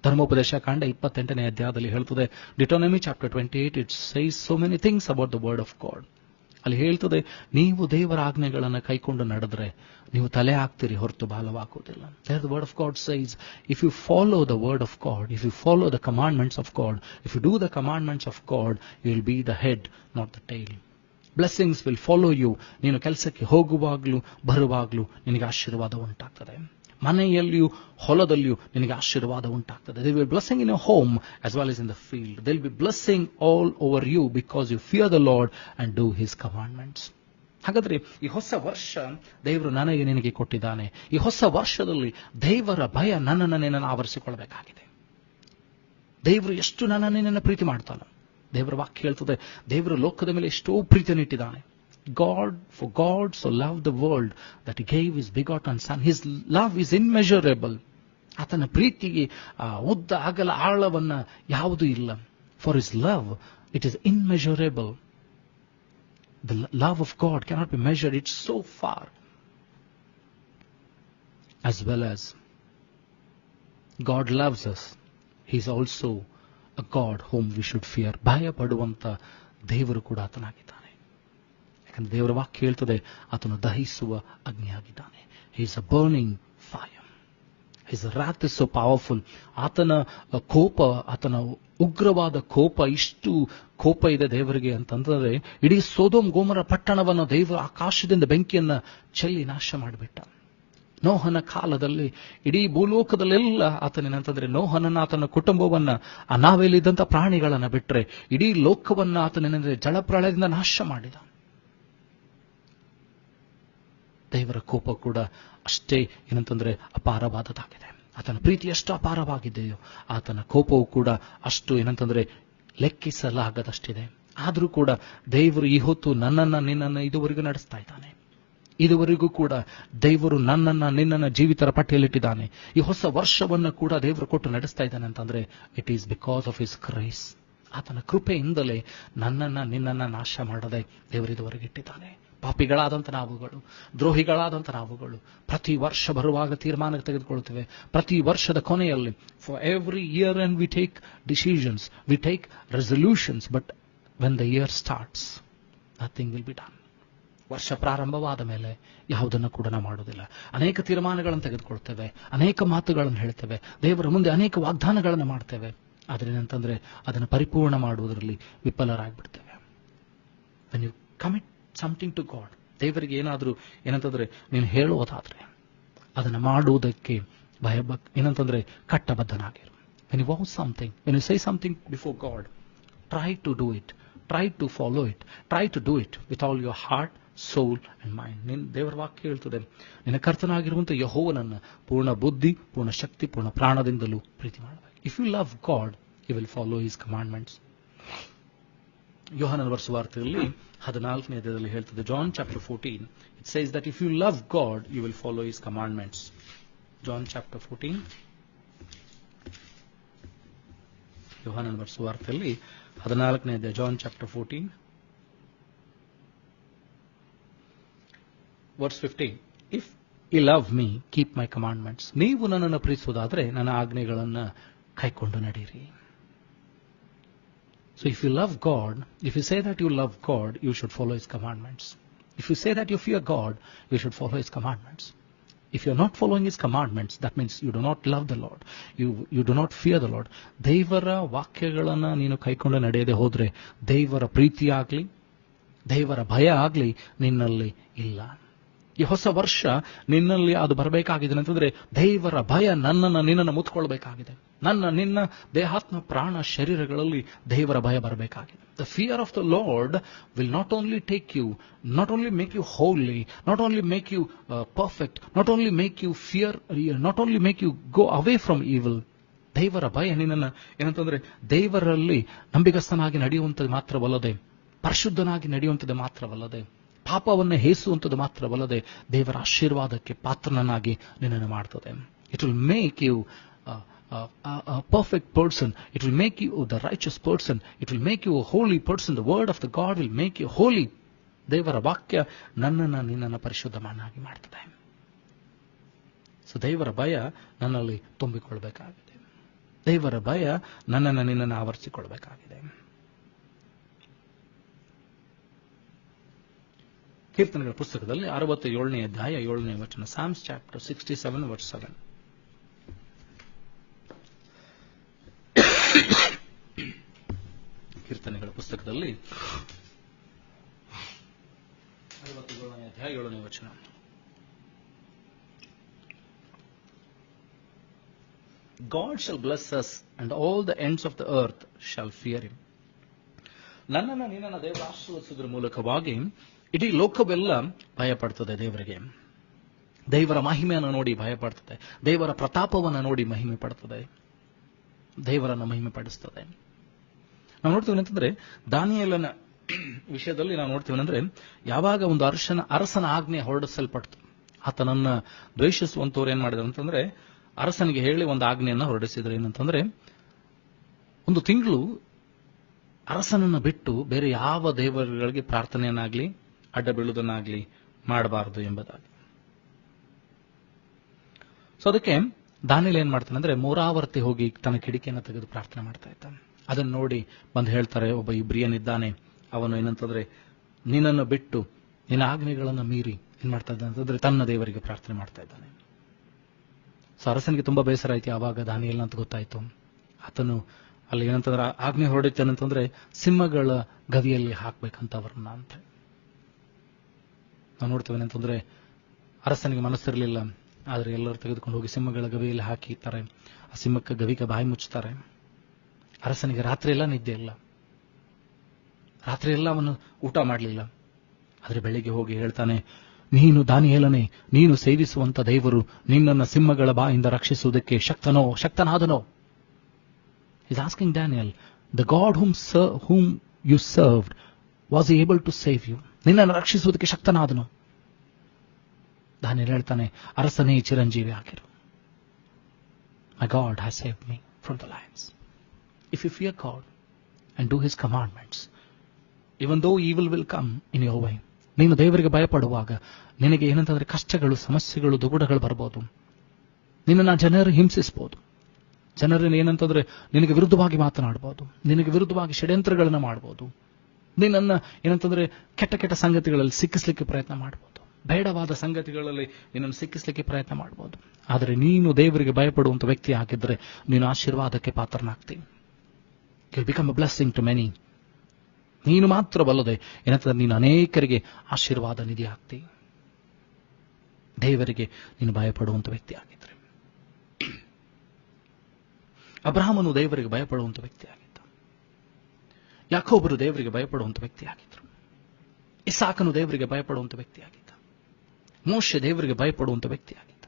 ಧರ್ಮೋಪದೇಶ ಕಾಂಡ 28ನೇ ಅಧ್ಯಾಯದಲ್ಲಿ ಹೇಳ್ತದೆ, Deuteronomy chapter 28, it says so many things about the word of God. ಅಲ್ಲಿ ಹೇಳ್ತದೆ, ನೀವು ದೇವರ ಆಜ್ಞೆಗಳನ್ನು ಕೈಕೊಂಡು ನಡೆದ್ರೆ ನೀವು ತಲೆ ಹಾಕ್ತೀರಿ ಹೊರತು ಬಾಲವಾಗುವುದಿಲ್ಲ. There the word of God says, if you follow the word of God, if you follow the commandments of God, if you do the commandments of God, you will be the head, not the tail. Blessings will follow you. ನೀನು ಕೆಲಸಕ್ಕೆ ಹೋಗುವಾಗ್ಲೂ ಬರುವಾಗ್ಲೂ ನಿನಗೆ ಆಶೀರ್ವಾದ ಉಂಟಾಗ್ತದೆ. ಮನೆಯಲ್ಲಿಯೂ ಹೊಲದಲ್ಲಿಯೂ ನಿನಗೆ ಆಶೀರ್ವಾದ ಉಂಟಾಗ್ತದೆ. There will be blessing in your home as well as in the field. There will be blessing all over you because you fear the Lord and do His commandments. ಹಾಗಾದ್ರೆ ಈ ಹೊಸ ವರ್ಷ ದೇವರು ನನಗೆ ನಿನಗೆ ಕೊಟ್ಟಿದ್ದಾನೆ. ಈ ಹೊಸ ವರ್ಷದಲ್ಲಿ ದೇವರ ಭಯ ನನ್ನನ್ನು ಆವರಿಸಿಕೊಳ್ಳಬೇಕಾಗಿದೆ. ದೇವರು ಎಷ್ಟು ನನ್ನನ್ನು ಪ್ರೀತಿ ಮಾಡ್ತಾನೋ, ದೇವರ ವಾಕ್ಯ ಹೇಳ್ತದೆ, ದೇವರ ಲೋಕದ ಮೇಲೆ ಎಷ್ಟೋ ಪ್ರೀತಿಯನ್ನು ಇಟ್ಟಿದ್ದಾನೆ. For God so loved the world that He gave His begotten Son. His love is immeasurable. ಆತನ ಪ್ರೀತಿಗೆ ಉದ್ದ ಅಗಲ ಆಳವನ್ನ ಯಾವುದೂ ಇಲ್ಲ. For His love, it is immeasurable. The love of God cannot be measured. It's so far. As well as God loves us, He is also a God whom we should fear. ಭಯ ಪಡುವಂತ ದೇವರು ಕೂಡ ಆತನಾಗಿದ್ದಾನೆ. ಯಾಕಂದ್ರೆ ದೇವರ ವಾಕ್ಯ ಹೇಳ್ತದೆ, ಆತನು ದಹಿಸುವ ಅಗ್ನಿಯಾಗಿದ್ದಾನೆ. He is a burning fire. His wrath is so powerful. ಆತನ ಕೋಪ, ಆತನ ಉಗ್ರವಾದ ಕೋಪ, ಇಷ್ಟು ಕೋಪ ಇದೆ ದೇವರಿಗೆ ಅಂತಂದ್ರೆ ಇಡೀ ಸೊದೋಮ್ ಗೋಮರ ಪಟ್ಟಣವನ್ನು ದೇವರು ಆಕಾಶದಿಂದ ಬೆಂಕಿಯನ್ನ ಚೆಲ್ಲಿ ನಾಶ ಮಾಡಿಬಿಟ್ಟ. ನೋಹನ ಕಾಲದಲ್ಲಿ ಇಡೀ ಭೂಲೋಕದಲ್ಲೆಲ್ಲ ಆತನೇನಂತಂದ್ರೆ ನೋಹನನ್ನ, ಆತನ ಕುಟುಂಬವನ್ನ, ನಾವೆಲ್ಲಿದ್ದಂಥ ಪ್ರಾಣಿಗಳನ್ನ ಬಿಟ್ರೆ ಇಡೀ ಲೋಕವನ್ನ ಆತನೇನಂದ್ರೆ ಜಲಪ್ರಳಯದಿಂದ ನಾಶ ಮಾಡಿದ. ದೇವರ ಕೋಪ ಕೂಡ ಅಷ್ಟೇ ಏನಂತಂದ್ರೆ ಅಪಾರವಾದದ್ದಾಗಿದೆ. ಆತನ ಪ್ರೀತಿ ಎಷ್ಟು ಅಪಾರವಾಗಿದೆಯೋ ಆತನ ಕೋಪವು ಕೂಡ ಅಷ್ಟು ಏನಂತಂದ್ರೆ ಲೆಕ್ಕಿಸಲಾಗದಷ್ಟಿದೆ. ಆದರೂ ಕೂಡ ದೇವರು ಈ ಹೊತ್ತು ನಿನ್ನನ್ನು ಇದುವರೆಗೂ ನಡೆಸ್ತಾ ಇದ್ದಾನೆ. ಇದುವರೆಗೂ ಕೂಡ ದೇವರು ನಿನ್ನನ್ನ ಜೀವಿತರ ಪಟ್ಟಿಯಲ್ಲಿಟ್ಟಿದ್ದಾನೆ. ಈ ಹೊಸ ವರ್ಷವನ್ನು ಕೂಡ ದೇವರು ಕೊಟ್ಟು ನಡೆಸ್ತಾ ಇದ್ದಾನೆ ಅಂತಂದ್ರೆ it is because of his grace. ಆತನ ಕೃಪೆಯಿಂದಲೇ ನಿನ್ನನ್ನ ನಾಶ ಮಾಡದೆ ದೇವರು ಇದುವರೆಗೆ ಇಟ್ಟಿದ್ದಾನೆ. ಪಾಪಿಗಳಾದಂಥ ನಾವುಗಳು, ದ್ರೋಹಿಗಳಾದಂಥ ನಾವುಗಳು ಪ್ರತಿ ವರ್ಷ ಬರುವಾಗ ತೀರ್ಮಾನ ತೆಗೆದುಕೊಳ್ಳುತ್ತೇವೆ. ಪ್ರತಿ ವರ್ಷದ ಕೊನೆಯಲ್ಲಿ for every year and we take decisions, we take resolutions, but when the year starts nothing will be done. ವರ್ಷ ಪ್ರಾರಂಭವಾದ ಮೇಲೆ ಯಾವುದನ್ನು ಕೂಡ ನಾವು ಮಾಡೋದಿಲ್ಲ. ಅನೇಕ ತೀರ್ಮಾನಗಳನ್ನು ತೆಗೆದುಕೊಳ್ತೇವೆ, ಅನೇಕ ಮಾತುಗಳನ್ನು ಹೇಳ್ತೇವೆ, ದೇವರ ಮುಂದೆ ಅನೇಕ ವಾಗ್ದಾನಗಳನ್ನು ಮಾಡ್ತೇವೆ. ಆದರೆ ಏನಂತಂದ್ರೆ ಅದನ್ನು ಪರಿಪೂರ್ಣ ಮಾಡುವುದರಲ್ಲಿ ವಿಫಲರಾಗ್ಬಿಡ್ತೇವೆ. When you commit something to God, ದೇವರಿಗೆ ಏನಾದರೂ ಏನಂತಂದ್ರೆ ನೀನು ಹೇಳುವುದಾದ್ರೆ ಅದನ್ನು ಮಾಡುವುದಕ್ಕೆ ಏನಂತಂದ್ರೆ ಕಟ್ಟಬದ್ಧನಾಗಿರು. when you vow something, when you say something before God, try to do it, try to follow it, try to do it with all your heart, soul and mind. ದೇವರ ವಾಕ್ಯ ಹೇಳ್ತದೆ, ನಿನ್ನ ಕರ್ತನಾಗಿರುವಂಥ ಯೆಹೋವನನ್ನು ಪೂರ್ಣ ಬುದ್ಧಿ, ಪೂರ್ಣ ಶಕ್ತಿ, ಪೂರ್ಣ ಪ್ರಾಣದಿಂದಲೂ ಪ್ರೀತಿ ಮಾಡಬೇಕು. if you love God, you will follow His commandments. ಯೋಹಾನನ ಸುವಾರ್ತೆಯಲ್ಲಿ 14ನೇ ಅಧ್ಯಾಯದಲ್ಲಿ ಹೇಳ್ತದೆ, John chapter 14, it says that if you love God, you will follow His commandments. John chapter 14, ಯೋಹಾನನ ಸುವಾರ್ತೆಯಲ್ಲಿ 14ನೇ ಅಧ್ಯಾಯ, John chapter 14 verse 15. If you love me keep my commandments. ನೀವು ನನ್ನನ್ನು ಪ್ರೀತಿಸುವುದಾದರೆ ನನ್ನ ಆಜ್ಞೆಗಳನ್ನು ಕೈಕೊಂಡು ನಡೆಯಿರಿ. So if you love God, if you say that you love God, you should follow His commandments. If you say that you fear God, you should follow His commandments. If you are not following His commandments, that means you do not love the Lord. You do not fear the Lord. ದೇವರ ವಾಕ್ಯಗಳನ್ನು ನೀನು ಕೈಕೊಂಡು ನಡೆಯದೆ ಹೋದರೆ ದೇವರ ಪ್ರೀತಿ ಆಗಲಿ, ದೇವರ ಭಯ ಆಗಲಿ ನಿನ್ನಲ್ಲಿ ಇಲ್ಲ. ಈ ಹೊಸ ವರ್ಷ ನಿನ್ನಲ್ಲಿ ಅದು ಬರಬೇಕಾಗಿದೆ ಅಂತಂದ್ರೆ ದೇವರ ಭಯ ನಿನ್ನನ್ನು ಮುತ್ಕೊಳ್ಬೇಕಾಗಿದೆ. ನಿನ್ನ ದೇಹಾತ್ಮ ಪ್ರಾಣ ಶರೀರಗಳಲ್ಲಿ ದೇವರ ಭಯ ಬರಬೇಕಾಗಿದೆ. The fear of the Lord will not only take you, not only make you holy, not only make you perfect, not only make you fear, not only make you go away from evil. ದೇವರ ಭಯ ನಿನ್ನನ್ನು ಏನಂತಂದ್ರೆ ದೇವರಲ್ಲಿ ನಂಬಿಗಸ್ತನಾಗಿ ನಡೆಯುವಂಥದ್ದು ಮಾತ್ರವಲ್ಲದೆ, ಪರಿಶುದ್ಧನಾಗಿ ನಡೆಯುವಂಥದ್ದು ಮಾತ್ರವಲ್ಲದೆ, ಪಾಪವನ್ನು ಹೇಸುವಂಥದ್ದು ಮಾತ್ರವಲ್ಲದೆ ದೇವರ ಆಶೀರ್ವಾದಕ್ಕೆ ಪಾತ್ರನಾಗಿ ನಿನ್ನನ್ನು ಮಾಡ್ತದೆ. It will make you a perfect person. It will make you the righteous person. It will make you a holy person. The word of the God will make you holy. ದೇವರ ವಾಕ್ಯ ನಿನ್ನನ್ನು ಪರಿಶುದ್ಧವನ್ನಾಗಿ ಮಾಡ್ತದೆ. ಸೊ ದೇವರ ಭಯ ನನ್ನಲ್ಲಿ ತುಂಬಿಕೊಳ್ಬೇಕಾಗಿದೆ. ದೇವರ ಭಯ ನಿನ್ನನ್ನು ಆವರಿಸಿಕೊಳ್ಬೇಕಾಗಿದೆ. ಕೀರ್ತನೆಗಳ ಪುಸ್ತಕದಲ್ಲಿ 67ನೇ ಅಧ್ಯಾಯ 7ನೇ ವಚನ, ಸಾಮ್ಸ್ ಚಾಪ್ಟರ್ 67 ವರ್ಸ್ 7. ಕೀರ್ತನೆಗಳ ಪುಸ್ತಕದಲ್ಲಿ 67ನೇ ಅಧ್ಯಾಯ 7ನೇ ವಚನ. God shall bless us and all the ends of the earth shall fear him. ನಿನ್ನನ್ನು ದೇವರ ಆಶೀರ್ವದಿಸುವುದರ ಮೂಲಕವಾಗಿ ಇಡೀ ಲೋಕವೆಲ್ಲ ಭಯಪಡ್ತದೆ ದೇವರಿಗೆ. ದೇವರ ಮಹಿಮೆಯನ್ನು ನೋಡಿ ಭಯಪಡ್ತದೆ. ದೇವರ ಪ್ರತಾಪವನ್ನು ನೋಡಿ ಮಹಿಮೆ ಪಡ್ತದೆ. ದೇವರನ್ನು ಮಹಿಮೆ ಪಡಿಸ್ತದೆ. ನಾವು ನೋಡ್ತೀವಿ ಅಂತಂದ್ರೆ ದಾನಿಯೇಲನ ವಿಷಯದಲ್ಲಿ ನಾವು ನೋಡ್ತೀವಿ ಅಂದ್ರೆ ಯಾವಾಗ ಒಂದು ಅರಸನ ಆಜ್ಞೆ ಹೊರಡಿಸಲ್ಪಡ್ತು, ಆತನನ್ನ ದ್ವೇಷಿಸುವಂತವ್ರು ಏನ್ ಮಾಡಿದ್ರು ಅಂತಂದ್ರೆ ಅರಸನಿಗೆ ಹೇಳಿ ಒಂದು ಆಜ್ಞೆಯನ್ನ ಹೊರಡಿಸಿದ್ರು. ಏನಂತಂದ್ರೆ 1 ತಿಂಗಳು ಅರಸನನ್ನ ಬಿಟ್ಟು ಬೇರೆ ಯಾವ ದೇವರುಗಳಿಗೆ ಪ್ರಾರ್ಥನೆಯನ್ನಾಗ್ಲಿ ಅಡ್ಡ ಬೀಳುವುದನ್ನಾಗ್ಲಿ ಮಾಡಬಾರದು ಎಂಬುದಾಗಿ. ಸೊ ಅದಕ್ಕೆ ದಾನಿಯೇಲ ಏನ್ ಮಾಡ್ತಾನೆ ಅಂದ್ರೆ 3 ಆವರ್ತಿ ಹೋಗಿ ತನ್ನ ಕಿಡಿಕೆಯನ್ನು ತೆಗೆದು ಪ್ರಾರ್ಥನೆ ಮಾಡ್ತಾ ಇದ್ದಾನೆ. ಅದನ್ನು ನೋಡಿ ಬಂದು ಹೇಳ್ತಾರೆ, ಒಬ್ಬ ಇಬ್ರಿಯನಿದ್ದಾನೆ, ಅವನು ಏನಂತಂದ್ರೆ ನಿನ್ನನ್ನು ಬಿಟ್ಟು ನಿನ್ನ ಆಜ್ಞೆಗಳನ್ನು ಮೀರಿ ಏನ್ ಮಾಡ್ತಾ ಇದ್ದಾನೆ ಅಂತಂದ್ರೆ ತನ್ನ ದೇವರಿಗೆ ಪ್ರಾರ್ಥನೆ ಮಾಡ್ತಾ ಇದ್ದಾನೆ. ಸೊ ಅರಸನಿಗೆ ತುಂಬಾ ಬೇಸರ ಆಯ್ತು ಯಾವಾಗ ದಾನಿಯೇಲನ ಅಂತ ಗೊತ್ತಾಯ್ತು. ಆತನು ಅಲ್ಲಿ ಏನಂತಂದ್ರೆ ಆಜ್ಞೆ ಹೊರಡಿತಾನಂತಂದ್ರೆ ಸಿಂಹಗಳ ಗವಿಯಲ್ಲಿ ಹಾಕ್ಬೇಕಂತ ಅವ್ರನ್ನ ಅಂತ ನಾವು ನೋಡ್ತೇವೆ. ಅಂತಂದ್ರೆ ಅರಸನಿಗೆ ಮನಸ್ಸಿರಲಿಲ್ಲ, ಆದ್ರೆ ಎಲ್ಲರೂ ತೆಗೆದುಕೊಂಡು ಹೋಗಿ ಸಿಂಹಗಳ ಗವಿಯಲ್ಲಿ ಹಾಕಿರ್ತಾರೆ. ಆ ಸಿಂಹಕ್ಕೆ ಗವಿಗೆ ಬಾಯಿ ಮುಚ್ಚುತ್ತಾರೆ. ಅರಸನಿಗೆ ರಾತ್ರಿ ಎಲ್ಲ ನಿದ್ದೆ ಇಲ್ಲ, ರಾತ್ರಿ ಎಲ್ಲ ಅವನು ಊಟ ಮಾಡಲಿಲ್ಲ. ಆದ್ರೆ ಬೆಳಿಗ್ಗೆ ಹೋಗಿ ಹೇಳ್ತಾನೆ, ನೀನು ದಾನಿಯೇಲನೇ, ನೀನು ಸೇವಿಸುವಂತ ದೇವರು ನಿನ್ನನ್ನು ಸಿಂಹಗಳ ಬಾಯಿಂದ ರಕ್ಷಿಸುವುದಕ್ಕೆ ಶಕ್ತನಾದನೋ. He's asking Daniel, the God whom you served, was he able to save you? ನಿನ್ನನ್ನು ರಕ್ಷಿಸುವುದಕ್ಕೆ ಶಕ್ತನಾದನು. ದಾನಿಯೇಲ ಹೇಳ್ತಾನೆ, ಅರಸನೇ Chiranjeevi ಆಗಿರು. My God has saved me from the lions. If you fear God and do his commandments, even though evil will come in your way, ನೀನು ದೇವರಿಗೆ ಭಯಪಡುವಾಗ ನಿನಗೆ ಏನಂತಂದ್ರೆ ಕಷ್ಟಗಳು, ಸಮಸ್ಯೆಗಳು, ದುಗುಡಗಳು ಬರ್ಬೋದು. ನಿನ್ನನ್ನು ಜನರು ಹಿಂಸಿಸಬಹುದು. ಜನರನ್ನು ಏನಂತಂದ್ರೆ ನಿನಗೆ ವಿರುದ್ಧವಾಗಿ ಮಾತನಾಡಬಹುದು, ನಿನಗೆ ವಿರುದ್ಧವಾಗಿ ಷಡ್ಯಂತ್ರಗಳನ್ನು ಮಾಡಬಹುದು, ನಿನ್ನನ್ನು ಏನಂತಂದ್ರೆ ಕೆಟ್ಟ ಕೆಟ್ಟ ಸಂಗತಿಗಳಲ್ಲಿ ಸಿಕ್ಕಿಸ್ಲಿಕ್ಕೆ ಪ್ರಯತ್ನ ಮಾಡಬಹುದು, ಬೇಡವಾದ ಸಂಗತಿಗಳಲ್ಲಿ ನಿನ್ನನ್ನು ಸಿಕ್ಕಿಸ್ಲಿಕ್ಕೆ ಪ್ರಯತ್ನ ಮಾಡಬಹುದು. ಆದರೆ ನೀನು ದೇವರಿಗೆ ಭಯಪಡುವಂತ ವ್ಯಕ್ತಿ ಆಗಿದ್ರೆ ನೀನು ಆಶೀರ್ವಾದಕ್ಕೆ ಪಾತ್ರನಾಗ್ತೀನಿ. You will become a blessing to many. ನೀನು ಮಾತ್ರವಲ್ಲದೆ ಏನಂತಂದ್ರೆ ನೀನು ಅನೇಕರಿಗೆ ಆಶೀರ್ವಾದ ನಿಧಿ ಆಗ್ತಿ, ದೇವರಿಗೆ ನೀನು ಭಯಪಡುವಂತ ವ್ಯಕ್ತಿ ಆಗಿದ್ರೆ. ಅಬ್ರಹಾಮನು ದೇವರಿಗೆ ಭಯಪಡುವಂತ ವ್ಯಕ್ತಿ ಆಗಿದ್ದ. ಯಾಕೋಬರು ದೇವರಿಗೆ ಭಯಪಡುವಂತ ವ್ಯಕ್ತಿ ಆಗಿದ್ರು. ಇಸಾಕನು ದೇವರಿಗೆ ಭಯಪಡುವಂತ ವ್ಯಕ್ತಿ ಆಗಿದ್ದ. ಮೋಶೆ ದೇವರಿಗೆ ಭಯಪಡುವಂತ ವ್ಯಕ್ತಿ ಆಗಿದ್ದ.